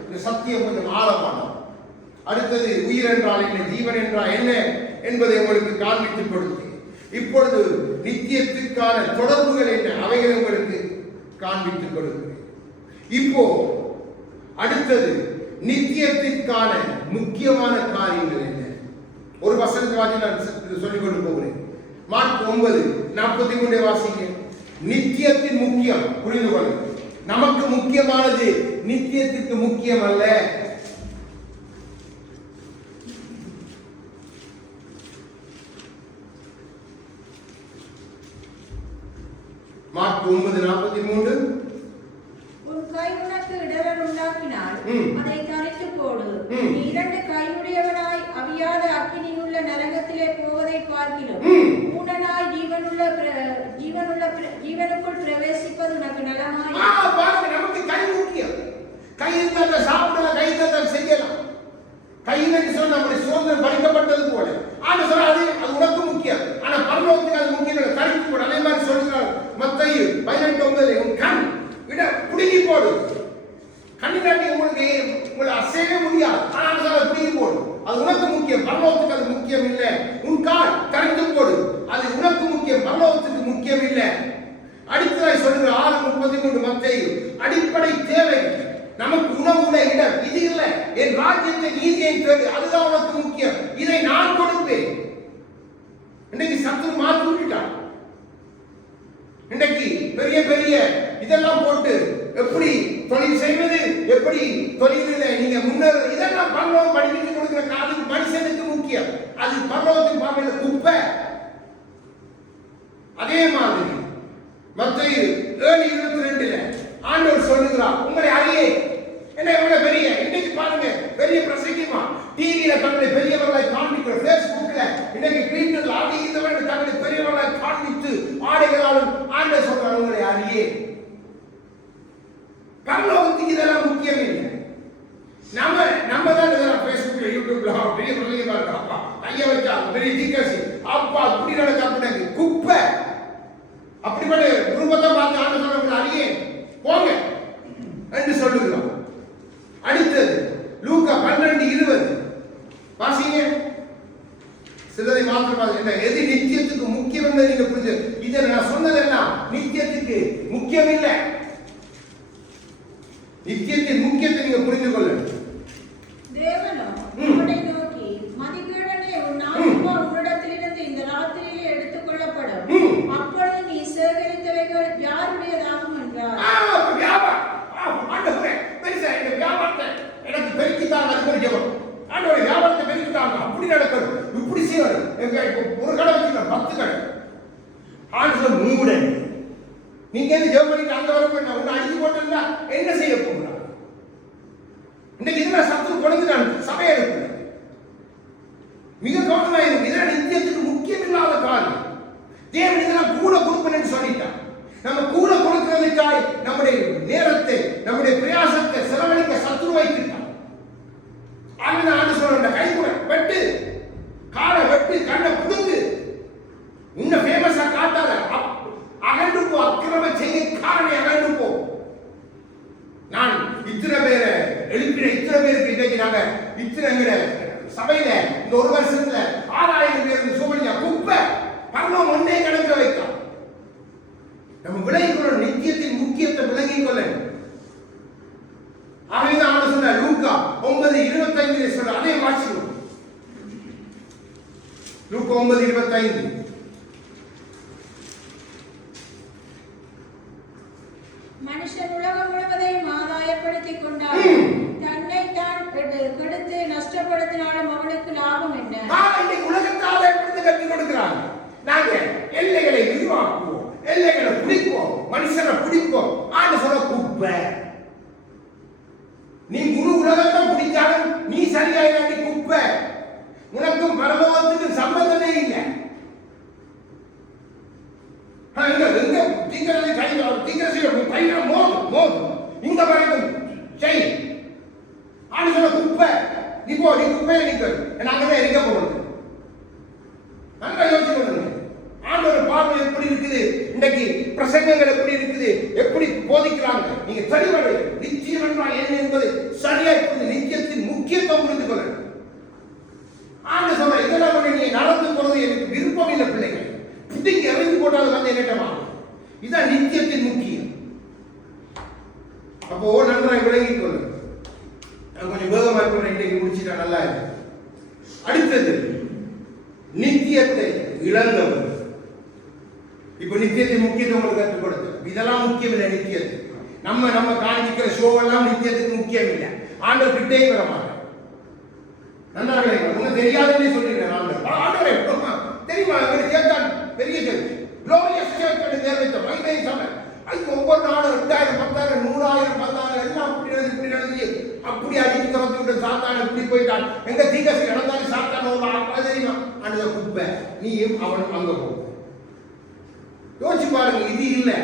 இந்த சத்தியம் கொஞ்சம் ஆழமானது. அடுத்தது உயிர் என்றால் என்ன, ஜீவன் என்றால் என்ன என்பதை உங்களுக்கு காண்பித்துக் கொடுத்தேன். இப்பொழுது நித்தியத்துக்கான தொடர்புகள் என்ன, அவைகளை உங்களுக்கு காண்பித்துக் கொடுக்கிறேன். இப்போ அடுத்தது நித்தியத்திற்கான முக்கியமான காரியங்கள் என்ன. ஒரு வசனத்தை நான் சொல்லிக் கொண்டு போகிறேன். மார்க் 9:43 வாசிங்க. நித்தியத்தின் முக்கியம் புரிந்து கொள்ள. நமக்கு முக்கியமானது நித்தியத்திற்கு முக்கியம் அல்ல. மார்க் 9:43. உன் கை உனக்கு இடரல் உண்டாக்கினால் அதை தரித்து போடு. நீ 2 கையுடையவனாய் அவியாத அக்கினியுள்ள நரகத்திலே போவதை பார்க்கிலும் ஊனனாய் ஜீவனுக்குள் பிரவேசிப்பது உனக்கு நலமாய். நமக்கு கை முக்கியம். கை இருந்தால் சாப்பிடலாம், கை இருந்தால் செய்யலாம். கையில் சொன்ன நம்முடைய சுதந்திரம் பறிக்கப்பட்டது போல ஆனா சொல்லாது, அது உனக்கு முக்கியம். ஆனா பரலோகத்துக்கு அது முக்கியம் இல்லை. தரித்து போடு. அதே மாதிரி சொல்லுகிறார் மத்தேயு 18:9. உன் கண் விட புடுங்கி போடு. கண்ணினாட்டி உங்களை அசையவே முடியாது. ஆனால் புடுங்கி போடு. அது உனக்கு முக்கியம், பரலோகத்துக்கு அது முக்கியம் இல்லை. உன் கால் தரித்து போடு. அது உனக்கு முக்கியம், பரலோகத்துக்கு முக்கியம் இல்லை. அடுத்ததாய் சொல்லுகிற 6:33 மத்தேயு. அடிப்படை தேவை நமக்கு உணவுல இடம் இது இல்லை. என் ராஜ்யத்தை நீதியை தேடு, அதுதான் உனக்கு முக்கியம். இதை நான் கொடுப்பேன். இன்னைக்கு சத்துரு மாற்றி விட்டுட்டான். இன்னைக்கு பெரிய பெரிய இதெல்லாம் போட்டு எப்படி தொழில் செய்வது, எப்படி தொழிலில் நீங்க முன்னேற, இதெல்லாம் பரலோகம் படிக்க கொடுக்கிற காலம் மனுஷனுக்கு முக்கியம். அது பரலோகத்தின் பார்வையில குப்பை. அதே மாதிரி மத்தேயு 7:22 ஆண்டவர் சொல்லுகிறார், உங்களை அறியே. என்ன எவ்வளவு பெரிய இன்னைக்கு பாருங்க, பெரிய பிரசங்கிமா டிவியில தங்களை பெரியவர்களை காண்பிக்கிற, பேஸ்புக்ல இன்னைக்கு ட்விட்டர்ல ஆடிக்கிறவங்க தங்களை பெரியவர்களை காண்பித்து ஆடைகளாலும் ஆண்டவர் சொல்றார், உங்களை அறியே. பரலோகத்துக்கு இதெல்லாம் முக்கியம் இல்லை. நம்ம தான் இதெல்லாம் பேஸ்புக்ல யூடியூப்ல பெரிய பிரசங்கிமா இருக்கு. அப்பா கைய வச்சா பெரிய தீக்கசி, அப்பா இப்படி நடக்க அப்படின்னாங்க குப்பை. அப்படிப்பட்ட குடும்பத்தை பார்த்து ஆண்டு சொல்ல உங்களை அறியே போங்க என்று சொல்லுகிறோம். அடுத்தது லூக்கா 12:20 வாசிங்க. சிலரை மாத்திரம் என்ன எது நித்தியத்துக்கு முக்கியம் என்பதை நீங்க புரிஞ்சு. இதை நான் சொன்னதெல்லாம் நித்தியத்துக்கு முக்கியம் இல்லை. நித்தியத்தின் முக்கியத்தை நீங்க புரிந்து கொள்ள. தேவனோ அவனை நோக்கி, மதிகேடனே, உன் ஆத்துமா உன்னிடத்திலிருந்து இந்த ராத்திரியிலே எடுத்துக் கொள்ளப்படும். அப்பொழுது நீ சேகரித்தவைகள் யாருடையதாகும் என்றார். எனக்கு பெருக்கித்தாங்க, ஆண்டோட வியாபாரத்தை பெருக்கித்தாங்க, அப்படி நடக்கணும், இப்படி செய்யணும். ஒரு கடை வச்சுக்கணும், 10 கடை. ஆண்டு மூட நீங்க ஜெர்மனிக்கு அங்க வர ஒண்ணு அடிச்சு போட்டிருந்தா என்ன செய்ய போகிறார்? இன்னைக்கு இதெல்லாம் சத்துரு குழந்தை சபையை எடுக்கல. மிக கவனமாக இருக்கு. இதெல்லாம் நித்தியத்துக்கு முக்கியம் இல்லாத காரியம். தேவன் இதெல்லாம் கூட கொடுப்பேன்னு சொல்லிட்டான். நம்ம கூட கொடுக்கிறதுக்காய் நம்முடைய நேரத்தை, நம்முடைய பிரயாசத்தை செலவழிக்க சத்துரு வைத்திருக்கான். ஆண்டு சொல்ற கை கூட வெட்டு, காலை வெட்டு, கண்ணை புடுங்கு, இன்னும் ஃபேமஸா காட்டாத, அகண்டு போ, அக்கிரம செய்ய காரணை அகண்டு போ. நான் இத்தனை பேரை எழுப்பின, இத்தனை பேருக்கு இன்னைக்கு நாங்க இத்தனை சபையில இந்த ஒரு வருஷத்துல 6000 பேருக்கு சோமனியா குப்பை. பரலோகம் ஒன்றே கணக்கில் வைக்கலாம். நம்ம விளங்கிக் கொள்ள, நித்தியத்தின் முக்கியத்தை விளங்கிக் கொள்ள. ஆகவேதான் ஆண்டு சொன்ன லூக்கா 9:25 சொல்ற அதே வாசிக்கும். லூக்கா 9:25. மனுஷன் உலகம் முழுவதையும் ஆதாயப்படுத்திக் கொண்டாலும் தன்னை தான் கெடுத்து நஷ்டப்படுத்தினாலும் அவனுக்கு லாபம் என்ன? இன்னைக்கு உலகத்தை ஆதாயப்படுத்த கற்றுக் கொடுக்கிறாங்க. நாங்க எல்லைகளை விரிவாக்குவோம், முன்னேற்றமாக. இதுதான் நித்தியத்தின் முக்கியம். அப்போ நன்றாக விளங்கிக் கொள்ளுங்க. நான் கொஞ்சம் வேகமாக இருக்கிற இன்றைக்கு முடிச்சுட்டா நல்லா இருக்கு. அடுத்தது நித்தியத்தை இழந்தவர். இப்ப நித்தியத்தின் முக்கியத்துவம் உங்களுக்கு கற்றுக் கொடுத்து இதெல்லாம் முக்கியம் இல்லை. நித்தியத்தை நம்ம காண்பிக்கிற ஷோ எல்லாம் நித்தியத்துக்கு முக்கியம் இல்லை. ஆண்டவர் கிட்டே வர மாட்டேன். நன்றாக உங்க தெரியாதுன்னு சொல்லிடுறேன். ஆண்டவரே தெரியுமா சேர்த்தான் பெரிய சேர்த்து குளோரியஸ் சேர்த்து நேரத்தை வைகை சொன்னேன். அதுக்கு ஒவ்வொரு நாளும் 2000 10,000 100,000 10,000 எல்லாம் இப்படி நடந்து அப்படி அடிச்சு திறந்து விட்டு சாத்தான் இப்படி போயிட்டான். எங்க தீகசி நடந்தாலும் சாத்தான் தெரியுமா அந்த குப்பை நீயும் அவன் அங்க போ. யோசிச்சு பாருங்க. இது இல்லை.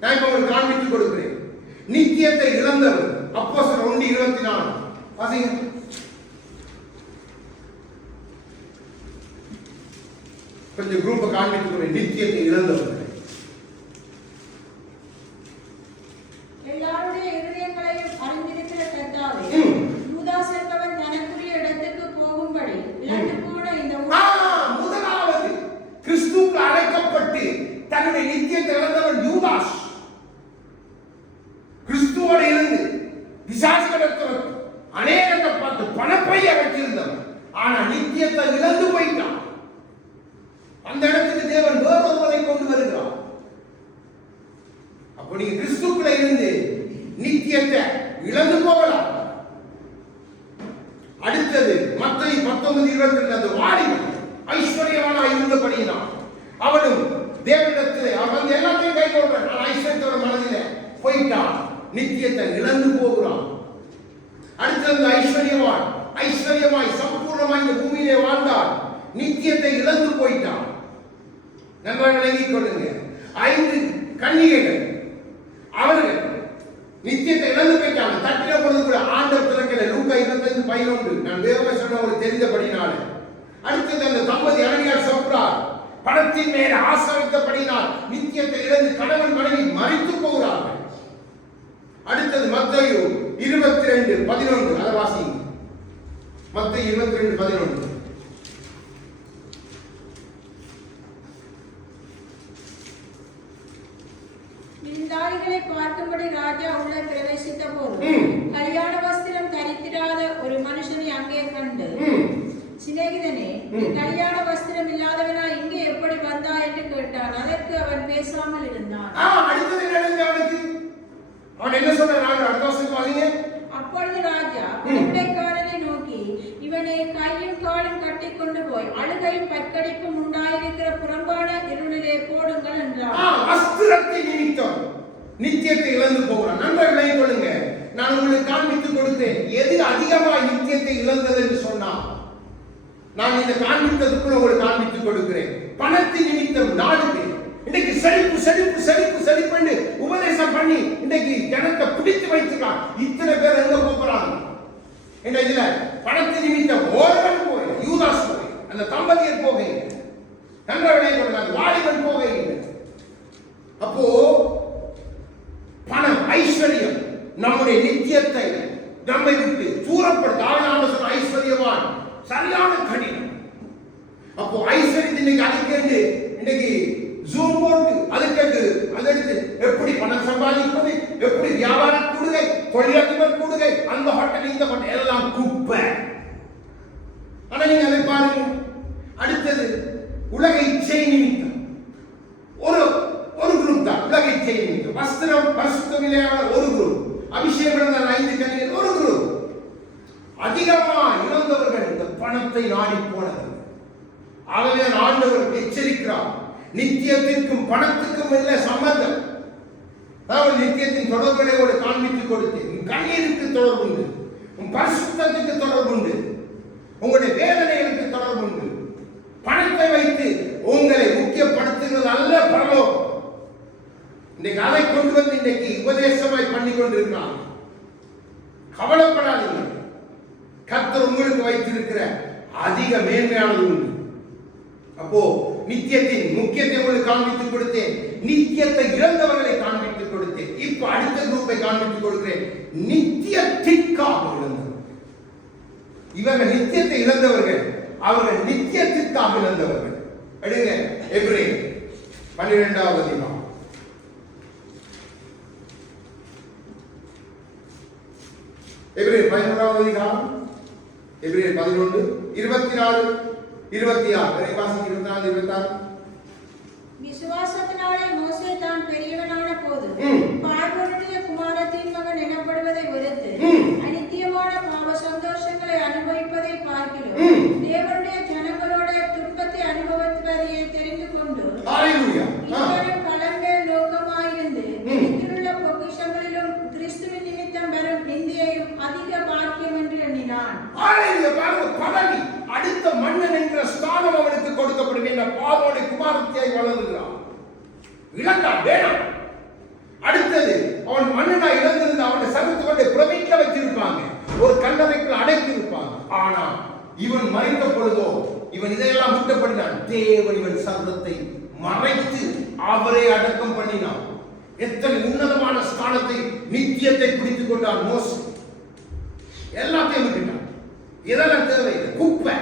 நான் இப்ப உங்களுக்கு காண்பித்து கொடுக்கிறேன். நித்தியத்தை இழந்தவர் அப்போஸ்தலர் 1:24 வாசிங்க. கொஞ்சம் குரூப்பை காண்பித்து கொடுக்கிறேன். நித்தியத்தை இழந்தவர் எல்லாருடைய இதயங்களையும் அறிந்திருக்கிற கர்த்தாவே, யூதாஸ் என்பவன் தனக்குரிய இடத்துக்கு போகும்படி இழந்து போன இந்த முதலாவது கிறிஸ்துவுக்கு அழைக்கப்பட்டு தன்னுடைய நித்தியத்தை இழந்தவன் யூதாஸ். கிறிஸ்துவோடு இருந்து பிசாசுகளத்தவர் அநேகத்தை பார்த்து பணப்பைய வச்சிருந்தவன். ஆனா நித்தியத்தை இழந்து போயிட்டான். அந்த இடத்துக்கு தேவன் வேறொருவரை கொண்டு வருகிறார். அப்ப நீங்க கிறிஸ்துக்குள்ள இருந்து நித்தியத்தை இழந்து போகலாம். அடுத்தது மத்தேயு 19:22 அந்த வாலிபன் ஐஸ்வர்யவானாய் இருந்தபடியினால் அவனும் தேவனிடத்திலே அவன் எல்லாத்தையும் கை கொள்றான். நான் ஐஸ்வர்யத்தோட மனதிலே போயிட்டான். நித்தியத்தை இழந்து போகிறான். அடுத்தது ஐஸ்வர்யவான் ஐஸ்வர்யமாய் சம்பூர்ணமாய் இந்த பூமியிலே வாழ்ந்தால் நித்தியத்தை இழந்து போயிட்டான். நன்றாக விளங்கிக் கொள்ளுங்க. 5 கன்னிகைகள் அவர்கள் நித்தியத்தை இழந்து போயிட்டாங்க. தட்டில பொழுது கூட ஆண்டவர் திறக்கல. லூக்கா 25:11 நான் வேகமாக சொன்ன உங்களுக்கு தெரிந்தபடினால. அடுத்தது அந்த தம்பதி அனனியார் சப்ரா பணத்தின் மேல் ஆசை வைத்தபடினால் நித்தியத்தை இழந்து கணவன் மனைவி மரித்து போகிறார்கள். அடுத்தது மத்தேயு 22:11 அதை வாசிங்க. மத்தேயு 22:11 விருந்தாளிகளை பார்க்கும்படி ராஜா உள்ள பிரவேசித்த போது கல்யாண வஸ்திரம் தரித்திராத ஒரு மனுஷனை அங்கே கண்டு, சிநேகிதனே, கல்யாண வஸ்திரம் இல்லாதவனா இங்கே எப்படி வந்தா என்று கேட்டான். அதற்கு அவன் பேசாமல் இருந்தான். அடுத்தது அவனுக்கு அவன் என்ன சொன்னான்? அடுத்த வருஷம் வாசிங்க. அப்பொழுது ராஜா பணிவிடைக்காரனை நோக்கி, இவனை கையும் காலும் கட்டி கொண்டு போய் அழுகையும் பற்கடிப்பும் உண்டாயிருக்கிற புறம்பான இருளிலே போடுங்கள் என்றார். வஸ்திரத்தை நிமித்தம் நித்தியத்தை இழந்து போகிறான். நன்றாக விளங்கிக் கொள்ளுங்க. நான் உங்களுக்கு காண்பித்துக் கொடுத்தேன். எது அதிகமாய் நித்தியத்தை இழந்தது என்று சொன்னால் நான் இந்த காண்பித்ததுக்குள்ள உங்களுக்கு காண்பித்துக் கொடுக்கிறேன். பணத்தின் நிமித்தம் 4 பேர் இன்னைக்கு செழிப்பு செழிப்பு செழிப்பு செழிப்பு உபதேசம் பண்ணி இன்னைக்கு ஜனத்தை பிடித்து வைத்துக்கலாம். இத்தனை பேர் எங்க போறாங்க? இதுல பணத்தின் நிமித்தம் ஒருவன் போய் யூதாஸ் போய் அந்த தம்பதியர் போக நன்ற விளையாட்டு அந்த வாலிபன் போக. அப்போ பணம் ஐஸ்வர்யம் நம்முடைய நித்தியத்தை நம்மை விட்டு தூரப்படுத்த ஐஸ்வர்யவான் சரியான கடினம். அப்போ ஐஸ்வர்யத்தை இன்னைக்கு அதுக்கு இன்னைக்கு ஜூம் போட்டு அதுக்கு அதற்கு எப்படி பணம் சம்பாதிப்பது, எப்படி வியாபார கூடுகை, தொழிலதிபர் கூடுகை, அந்த ஹோட்டல் இந்த ஹோட்டல் எல்லாம் குப்பை. ஆனா நீங்க அதை பாருங்க. அடுத்தது உலக இச்சை நிமித்தம் ஒரு குரூப் தான். உலக இச்சை நிமித்தம் வஸ்திரம் பரிசுத்தமில்லையான ஒரு குரூப், அபிஷேகம் 5 கன்னிகைகள் ஒரு குரூப். அதிகமா இழந்தவர்கள் இந்த பணத்தை நாடி போனது. ஆகவே ஆண்டவர் எச்சரிக்கிறார். நித்தியத்திற்கும் பணத்துக்கும் இல்லை சம்பந்தம். அதாவது நித்தியத்தின் தொடர்புகளை ஒரு காண்பித்துக் கொடுத்தேன். உன் கண்ணீருக்கு தொடர்பு உண்டு, உன் பரிசுத்தத்துக்கு தொடர்பு உண்டு, உங்களுடைய வேதனைகளுக்கு தொடர்பு உண்டு. பணத்தை வைத்து உங்களை முக்கியப்படுத்துகிறது அல்ல பரலோகம். இன்னைக்கு அதை கொண்டு வந்து இன்னைக்கு உபதேசமாய் பண்ணி கொண்டிருக்கிறான். கவலைப்படாதீங்க. கர்த்தர் உங்களுக்கு வைத்திருக்கிற அதிக மேன்மையானது உண்டு. அப்போ நித்தியத்தின் முக்கியத்தை உங்களுக்கு காண்பித்துக் கொடுத்தேன். நித்தியத்தை இழந்தவர்களை காண்பித்துக் கொடுத்தேன். இப்ப அடுத்த குரூப்பை காண்பித்துக் கொடுக்கிறேன். நித்தியத்திற்காக இழந்தவர்கள். இவர்கள் நித்தியத்தை இழந்தவர்கள், அவர்கள் நித்தியத்திற்காக இழந்தவர்கள். எடுங்க எபிரேயர் 12வது அதிகாரம். எபிரேயர் 11வது அதிகாரம். எபிரேயர் 11 24 26 வாசிங்க. 24 26. விசுவாசத்தினாலே மோசே தான் பெரியவனான போது பார்வோனுடைய குமாரத்தின் மகன் எனப்படுவதை வெறுத்து அநித்தியமான பாவ சந்தோஷங்களை அனுபவிப்பதை பார்க்கிறோம். தேவனுடைய ஜனங்களோட துன்பத்தை அனுபவிப்பதையே தெரிந்து கொண்டு இவரும் பலன்கள் நோக்கமாயிருந்து நித்தியுள்ள பொக்கிஷங்களிலும் கிறிஸ்துவின் நிமித்தம் வரும் நிந்தையையும் அதிக பாக்கியம் என்று எண்ணினான். பதவி அடுத்த மன்னன் என்ற ஸ்தானம் அவனுக்கு கொடுக்கப்படும். என்ற பார்வோனுடைய குமாரத்தியாய் வளர்கிறான். இழந்தான், வேணாம். அடுத்தது அவன் மன்னனா இழந்திருந்த அவனை சகுத்து கொண்டு பிரமிக்க வச்சிருப்பாங்க, ஒரு கல்லறைக்குள் அடைத்து இருப்பாங்க. ஆனா இவன் மறைந்த பொழுதோ இவன் இதையெல்லாம் முட்டப்படினான். தேவன் இவன் சர்வத்தை மறைத்து அவரை அடக்கம் பண்ணினான். எத்தனை உன்னதமான ஸ்தானத்தை, நித்தியத்தை பிடித்துக் கொண்டான் மோசே. எல்லாத்தையும் விட்டுட்டான். இதெல்லாம் தேவையில்லை, குப்பை.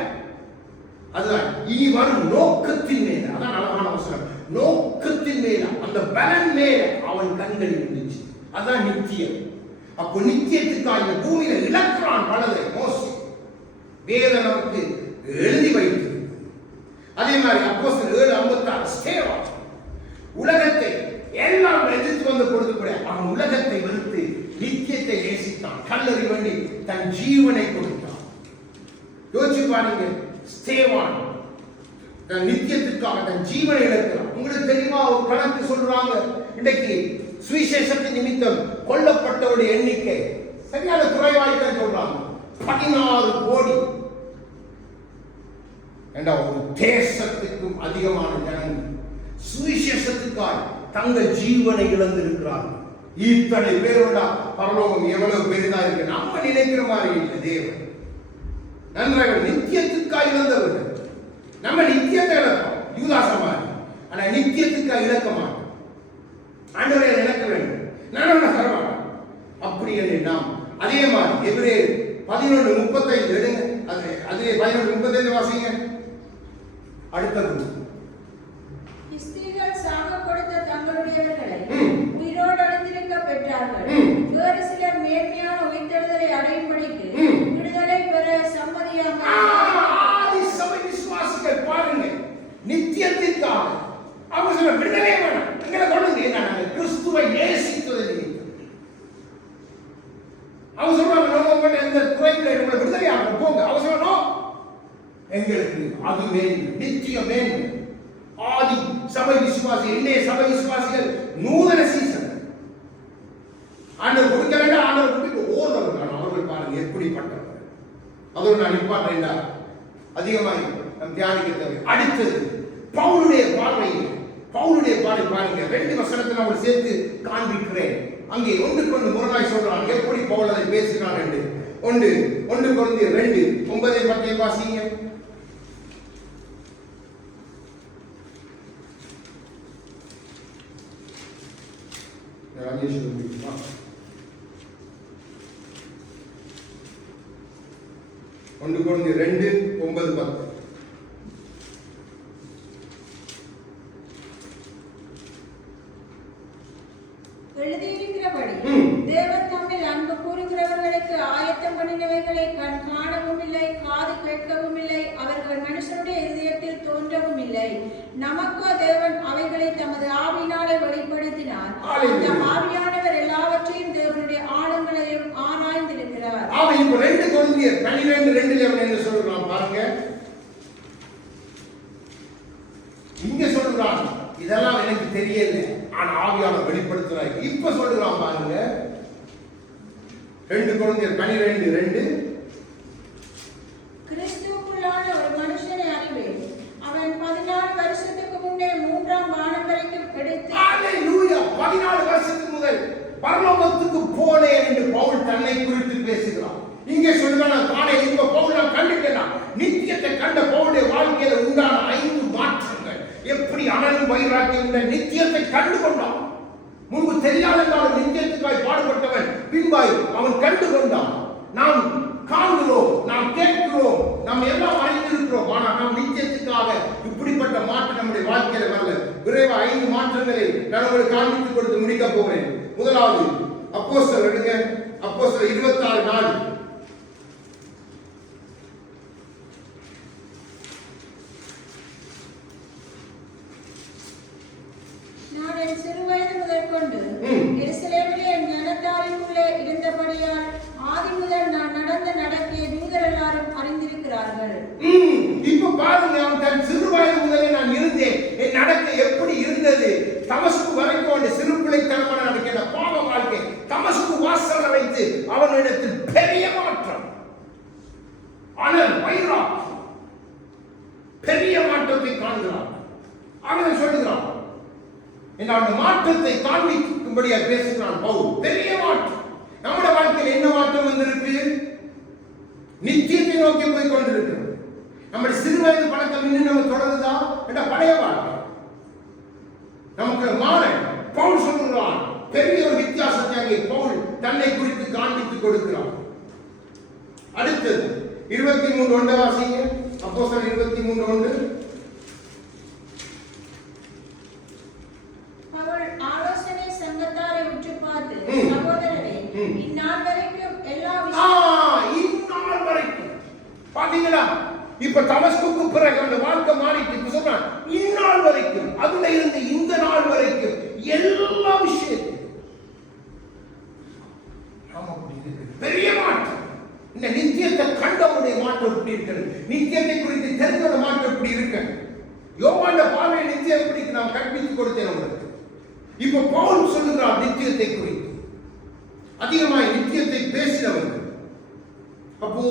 அதுதான் இனி வரும் நோக்கத்தின் மேல, அதான் அழகான அவசரம், நோக்கத்தின் மேல, அந்த பலன் மேல அவன் கண்கள் இருந்துச்சு. அதான் நித்தியம். அப்போ நித்தியத்துக்காக இந்த பூமியில இழக்கிறான் பலதை மோசே. வேதம் நமக்கு எழுதி வைத்து. அதே மாதிரி அப்போஸ்தலர் 7:56 ஸ்தேவான் உலகத்தை எல்லாம் எதிர்த்து வந்த பொழுது கூட அவன் உலகத்தை வெறுத்து நித்தியத்தை நேசித்தான். கல்லறி வேண்டி தன் ஜீவனை கொடுத்தான். யோசிச்சு பாருங்க, ஸ்தேவான் தன் நித்தியத்திற்காக தன் ஜீவனை இழக்கிறான். உங்களுக்கு தெரியுமா, ஒரு கணக்கு சொல்றாங்க, இன்றைக்கு சுவிசேஷத்தின் நிமித்தம் கொல்லப்பட்டவருடைய எண்ணிக்கை சரியான குறைவாய்த்தான் சொல்றாங்க. 16 கோடி. ஒரு தேசத்துக்கும் அதிகமான ஜனங்கள் சுவிசேஷத்துக்காய் தங்கள் ஜீவனை இழந்திருக்கிறார்கள். இத்தனை பேரோட பரலோகம் எவ்வளவு பெரிதா இருக்கு. நம்ம நினைக்கிற மாதிரி இல்லை. தேவன் நன்றாக நித்தியத்துக்காய் இழந்தவர்கள். நம்ம நித்தியத்தை இழப்போம், யூதாசமாக. ஆனா நித்தியத்துக்காய் இழக்க மாட்டோம். ஆண்டவரை இழக்க வேண்டும், நான் தரமாட்டேன் அப்படி என்று நாம். அதே மாதிரி எபிரேயர் 11:35 எடுங்க. அதிலே 11:35 வாசிங்க. அடுத்தது ஸ்திரீகள் சாக கொடுத்த தங்களுடையவர்களை உயிரோடு அடைந்திருக்க பெற்றார்கள். வேறு சிலர் மேன்மையான உயிர்த்தெழுதலை அடையும்படிக்கு விடுதலை பெற சம்மதியாக. சபை விசுவாசிகள் பாருங்க, நித்தியத்திற்காக அவங்க சொல்ல விடுதலை வேணும். எங்களை கொண்டு நாங்கள் கிறிஸ்துவை நேசித்ததை நிமித்தம் அவங்க சொல்றாங்க, நம்ம எந்த குறைகளை நம்ம விடுதலையாக போங்க. அவங்க சொல்லணும், எங்களுக்கு அது வேண்டும், நிச்சயம் வேண்டும். ஆதி சபை விசுவாசி, இன்றைய சபை விசுவாசிகள் நூதன சீசன். ஆண்டவர் கொடுக்க வேண்டாம், ஆண்டவர் கொடுக்க ஓர்வர்கள். அவர்கள் பாருங்க எப்படிப்பட்டவர். அதோடு நான் நிப்பாட்டேன், அதிகமாக நம் தியானிக்க தேவை. அடுத்தது பவுலுடைய பார்வை பாருங்க. 2 வசனத்தை நான் சேர்த்து காண்பிக்கிறேன். அங்கே ஒன்றுக்கொண்டு முரணாய் சொல்றான். எப்படி பவுல் அதை பேசுகிறான் என்று 1 கொரிந்தியர் 2:9-10 வாசிங்க. ஒன்று கொரிந்தியர் 2:9-10. எழுதியிருக்கிறபடி தேவன் தம்மில் அன்பு கூறுகிறவர்களுக்கு ஆயத்தம் பண்ணினவைகளை கண் காணவும் இல்லை, காது கேட்கவும் இல்லை, அவர்கள் மனுஷனுடைய இதயத்தில் தோன்றவும் இல்லை. நமக்கோ தேவன் அவைகளை தமது ஆவியினாலே வெளிப்படுத்தினார். அந்த ஆவியானவர் எல்லாவற்றையும் தேவனுடைய ஆழங்களையும் ஆராய்ந்திருக்கிறார். ஆமா, இப்போ 2 கொரிந்தியர் 12:2 அவன் என்ன சொல்றான் பாருங்க. இங்க சொல்றான், இதெல்லாம் எனக்கு தெரியல, ஆனா ஆவியானவர் வெளிப்படுத்துறார். இப்ப சொல்றான் பாருங்க, 2 கொரிந்தியர் 12:2. கிறிஸ்துவுக்குள்ளான ஒரு மனுஷனை அறிவேன், அவன் 14 வருஷத்துக்கு முன்னே 3ஆம் வானம் வரைக்கும் எடுத்து. ஹalleluya! 14 வருஷத்துக்கு முதல் பரலோகத்துக்கு போனேன் என்று பவுல் தன்னை குறித்து பேசுகிறான். இங்கே சொல்றான், காணே இந்த பவுல் நான் கண்டுட்டேன். நித்தியத்தை கண்ட பவுலுடைய வாழ்க்கையில உண்டான 5 மாற்றங்கள். எப்படி அனலும் வைராக்கியம் நித்தியத்தை கண்டு கொண்டான். முன்பு தெரியாதென்றாலும் நித்தியத்துக்காய் பாடுபட்டவன் பின்பாய் அவன் கண்டு கொண்டான். நாம் காண்கிறோம், நாம் கேட்கிறோம், நாம் எல்லாம் அறிந்திருக்கிறோம். ஆனால் நாம் நித்தியத்துக்காக இப்படிப்பட்ட மாற்றம் நம்முடைய வாழ்க்கையில வரல. விரைவா 5 மாற்றங்களை நான் உங்களுக்கு காண்பித்துக் கொடுத்து முடிக்க போகிறேன். முதலாவது அப்போஸ்தலர் எடுங்க, அப்போஸ்தலர் 26:4. நான் என் சிறுவயது முதற்கொண்டு எருசலேமிலே என் ஜனத்தாருக்குள்ளே இருந்தபடியால் ஆதி முதல் நான் நடந்த நடக்கையை நீங்கள் எல்லாரும் அறிந்திருக்கிறார்கள். இப்ப பாருங்க, அவன் தன் சிறுவயது முதலே நான் இருந்தேன், என் நடக்கை எப்படி இருந்தது, தமஸ்கு வரைக்கும் அந்த சிறு பிள்ளைத்தனமான நடக்கிற பாவ வாழ்க்கை, தமஸ்கு வாசல வைத்து அவனிடத்தில் பெரிய மாற்றம், ஆனால் வைராக்கியம், பெரிய மாற்றத்தை காண்கிறான். அவன் சொல்லுகிறான், அந்த மாற்றத்தை காண்பிக்கும்படியா பேசுகிறான் பவுல். பெரிய மாற்றம். நம்முடைய வாழ்க்கையில் என்ன மாற்றம் வந்திருக்கு? நித்தியத்தை நோக்கி போய் கொண்டிருக்கிறோம். நம்முடைய சிறுவயது பழக்கம் இன்னும் நம்ம தொடருதா என்ற பழைய வாழ்க்கை நமக்கு மாற பவுல் சொல்லுகிறான். பெரிய ஒரு வித்தியாசத்தை அங்கே பவுல் தன்னை குறித்து காண்பித்துக் கொடுக்கிறான். அடுத்தது 23:1 வாசிங்க. அப்போஸ்தலர் 23:1. அவள் ஆலோசனை சங்கத்தாரை உற்று பார்த்து, சகோதரரே, இந்நாள் வரைக்கும் எல்லா இந்நாள் வரைக்கும் பாத்தீங்களா? இப்ப தமஸ்குக்கு பிறகு அந்த வாழ்க்கை மாறிட்டு இப்ப சொல்றான், இந்நாள் வரைக்கும், அதுல இருந்து இந்த நாள் வரைக்கும் எல்லா விஷயத்தையும் பெரிய மாற்றம். இந்த நித்தியத்தை கண்டவுடைய மாற்றம் எப்படி இருக்கிறது, நித்தியத்தை குறித்து தெரிந்த மாற்றம் எப்படி இருக்கு. யோவான பார்வை நித்தியம் எப்படி நாம் கற்பித்துக் கொடுத்தேன் உங்களுக்கு. இப்ப பவுல் சொல்லுகிறார் நித்தியத்தை குறித்து அதிகமாய் நித்தியத்தை பேசினவர்கள். அப்போ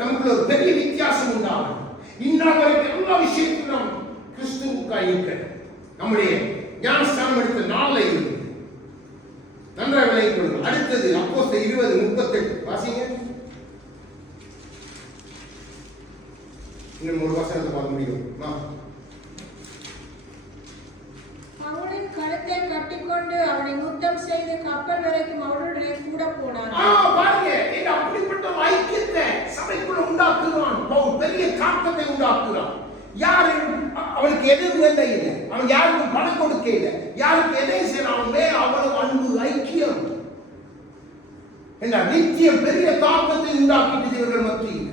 நமக்கு ஒரு பெரிய வித்தியாசம் உண்டாகும். இந்நாள் வரைக்கும் எல்லா விஷயத்திலும் நாம் கிறிஸ்துவுக்காய் இருக்க நம்முடைய ஞானஸ்தானம் எடுத்த நாள்ல இருக்கு. நன்றாக விளங்கிக் கொள்ளுங்கள். அடுத்தது அப்போஸ்தலர் 20:38 வாசிங்க. இன்னும் ஒரு வசனத்தை பார்க்க முடியும். அவளின் கழுத்தை கட்டிக்கொண்டு அவனை முத்தம் செய்து கப்பல் வரைக்கும் அவளுடைய கூட போனார். பாருங்க, இந்த அப்படிப்பட்ட ஐக்கியத்தை சபைக்குள்ள உண்டாக்குகிறான் பவுல். பெரிய தாக்கத்தை உண்டாக்குகிறான். யாரு அவனுக்கு எதுவும் இல்லை, அவன் யாருக்கும் பணம் கொடுக்க இல்லை, யாருக்கு எதை செய்யறான், அவ்வளவு அன்பு, ஐக்கியம், நித்தியம் பெரிய தாக்கத்தை உண்டாக்கிட்டு இவர்கள் மத்தியில்.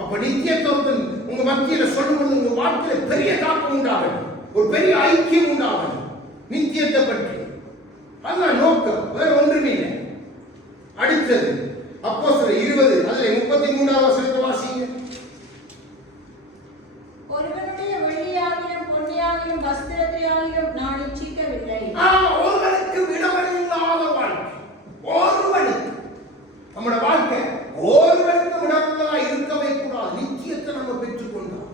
அப்ப நித்தியத்துவத்தின் உங்க மத்தியில சொல்லும்போது உங்க வாழ்க்கையில பெரிய தாக்கம் உண்டாகும், ஒரு பெரிய ஐக்கியம் உண்டாகும் நித்தியத்தை பற்றி. அதுதான் நோக்கம், வேற ஒன்றுமே இல்லை. அடுத்தது அப்போஸ்தலர் 20 அதுல 33வது வசனத்தை வாசிங்க. ஒருவனுடைய வெள்ளியாகியும் பொன்னியாகியும் வஸ்திரத்தையாகியும் நான் இச்சிக்கவில்லை. ஒருவனுக்கு விடவரில்லாத வாழ்க்கை, ஒருவனுக்கு நம்முடைய வாழ்க்கை ஒருவனுக்கு விடவரில்லதா இருக்கவே கூடாது. நித்தியத்தை நம்ம பெற்றுக்கொண்டோம்.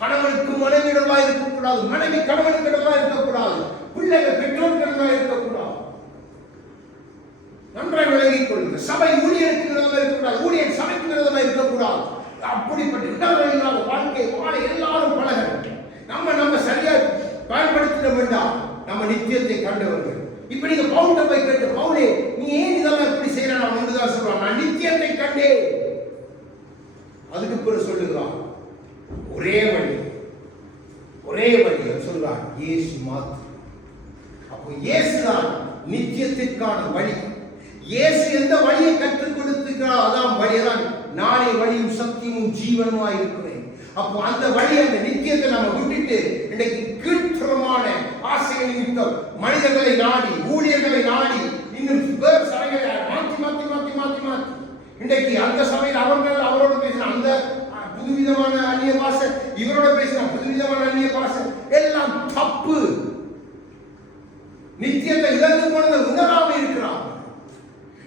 கணவனுக்கு மனைவிடமா இருக்கக்கூடாது, மனைவி கணவனுக்கிடமா இருக்கக்கூடாது, பிள்ளைகள் பெற்றோர்களிடமா இருக்கக்கூடாது. நன்றாக விளங்கிக் கொள்ளுங்க. சபை ஊழியருக்கு விரதமா இருக்கக்கூடாது, ஊழியர் சபைக்கு விரதமா இருக்கக்கூடாது. அப்படிப்பட்ட இடங்களில்லாத வாழ்க்கை வாழ எல்லாரும் பழக நம்ம சரியா பயன்படுத்திட வேண்டாம். நம்ம நித்தியத்தை கண்டவர்கள். இப்ப நீங்க பவுல்ட்ட போய் கேட்டு, பவுலே நீ ஏன் இதெல்லாம் எப்படி செய்யற, நான் ஒன்றுதான் சொல்றான், நான் நித்தியத்தை கண்டேன். அதுக்கு பிறகு சொல்லுகிறான், ஒரே வழி சொல்றான், இயேசு மாத்திரம். அப்போ இயேசுதான் நித்தியத்திற்கான வழி. இயேசு எந்த வழியை கற்றுக் கொடுத்திருக்கிறார், அதான் வழிதான் நானே வழியும் சத்தியமும் ஜீவனுமாய் இருக்கிறேன். அப்போ அந்த வழி, அந்த நித்தியத்தை நம்ம விட்டுட்டு இன்னைக்கு கீழ்த்தரமான ஆசைகள் நிமித்தம் மனிதர்களை நாடி, ஊழியர்களை நாடி, இன்னும் வேறு சபைகளை மாற்றி இன்றைக்கு அந்த சபையில் அவரோட பேசின அந்த புதுவிதமான அந்நிய பாஷை, இவரோட பேசின புதுவிதமான அந்நிய பாஷை, எல்லாம் தப்பு. நித்தியத்தை இழந்து போனதை உணராம இருக்கிறான்,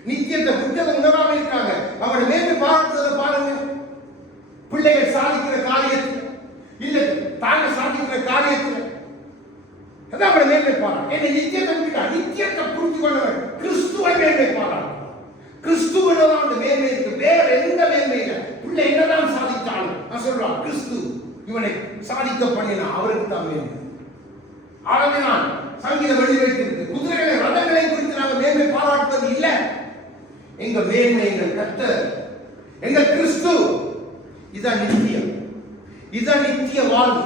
நித்தியத்தை விட்டதை உணராம இருக்காங்க. அவரை மேலும் பாராட்டுவதை பாருங்க. பிள்ளைகள் சாதிக்கிற காரியத்தில் இல்ல, தாங்க சாதிக்கிற காரியத்தில் அதான் அவரை மேன்மை பாராட்டு. என்ன நித்தியத்தை விட்டா, நித்தியத்தை புரிந்து கொண்டவர் கிறிஸ்துவை மேன்மை பாராட்டு. கிறிஸ்துவதான் மேன்மை இருக்கு, வேற எந்த மேன்மை இல்லை. பிள்ளை என்னதான் சாதித்தாலும் நான் சொல்றான், கிறிஸ்து இவனை சாதிக்க பண்ணினா அவருக்கு தான் மேன்மை. ஆகவே நான் சங்கீதம் எழுதி வைத்திருக்கு, குதிரைகளை ரதங்களை குறித்து நாங்கள் மேன்மை பாராட்டுவது இல்லை. எங்க மேன்மை எங்கள் கர்த்தர், எங்கள் கிறிஸ்து. இதான் நித்தியம், இதான் நித்திய வாழ்வு,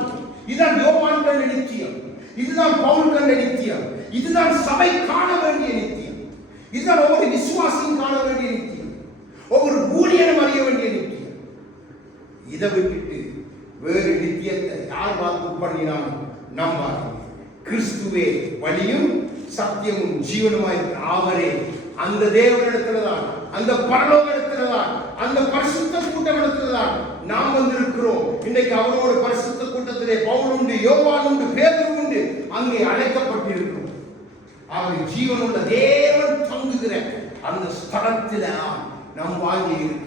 இதான் யோவான் கண்ட நித்தியம். இதுதான் பவுல் கண்ட நித்தியம். இதுதான் சபை காண வேண்டிய நித்தியம். இதுதான் ஒவ்வொரு விசுவாசியும் காண வேண்டிய நித்தியம். ஒவ்வொரு ஊழியனும் அறிய வேண்டிய நித்தியம். இதை விட்டுட்டு வேறு நித்தியத்தை யார் வாக்கு பண்ணினாலும் நம்பாதீங்க. கிறிஸ்துவே வழியும் சத்தியமும் ஜீவனுமாய் அவரே. அந்த தேவனிடத்தில்தான், அந்த பரலோகத்தில்தான், அந்த பரிசுத்த கூட்டத்தில்தான் நாம் வந்திருக்கிறோம். இன்றைக்கு அவரோடு பரிசுத்த கூட்டத்திலே பவுல் உண்டு, யோவான் உண்டு, பேதுரு உண்டு. அங்கே அழைக்கப்பட்டிருக்கிறோம். அவர் ஜீவனுள்ள தேவன் தங்குகிற அந்த ஸ்தலத்தில் நாம் வாங்கி இருக்கிறோம்.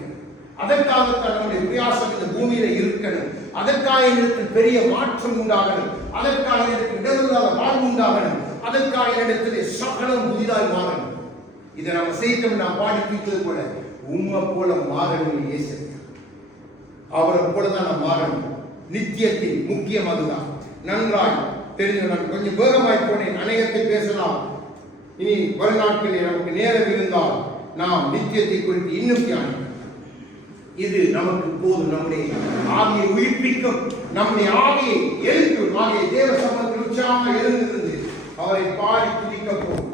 அதற்காகத்தான் நம்முடைய பிரயாசம் இந்த பூமியில இருக்கணும். அதற்காக எனக்கு பெரிய மாற்றம் உண்டாகணும். அதற்காக எனக்கு இடர்வில்லாத வாழ்வு உண்டாகணும். அதற்காக இடத்திலே சகலம் புதிதாய் மாறணும். இதை நம்ம செய்தோம். நாம் பாடி தீர்த்தது போல உண்மை போல மாறணும். இயேசு அவரை போலதான் நாம் மாறணும். நித்தியத்தின் முக்கியம் அதுதான். நன்றாய் தெரிஞ்சு நான் கொஞ்சம் வேகமாய் போனேன். அநேகத்தை பேசலாம். இனி வருநாட்களில் நமக்கு நேரம் இருந்தால் நாம் நித்தியத்தை குறித்து இன்னும் தியானிக்கலாம். இது நமக்கு போதும். நம்முடைய ஆவியை உயிர்ப்பிக்கும், நம்முடைய ஆவியை எழுப்பும். ஆகிய தேவ சமூகத்தில் உற்சாகமாக எழுந்திருந்து அவரை பாடி துதிக்க போகும்.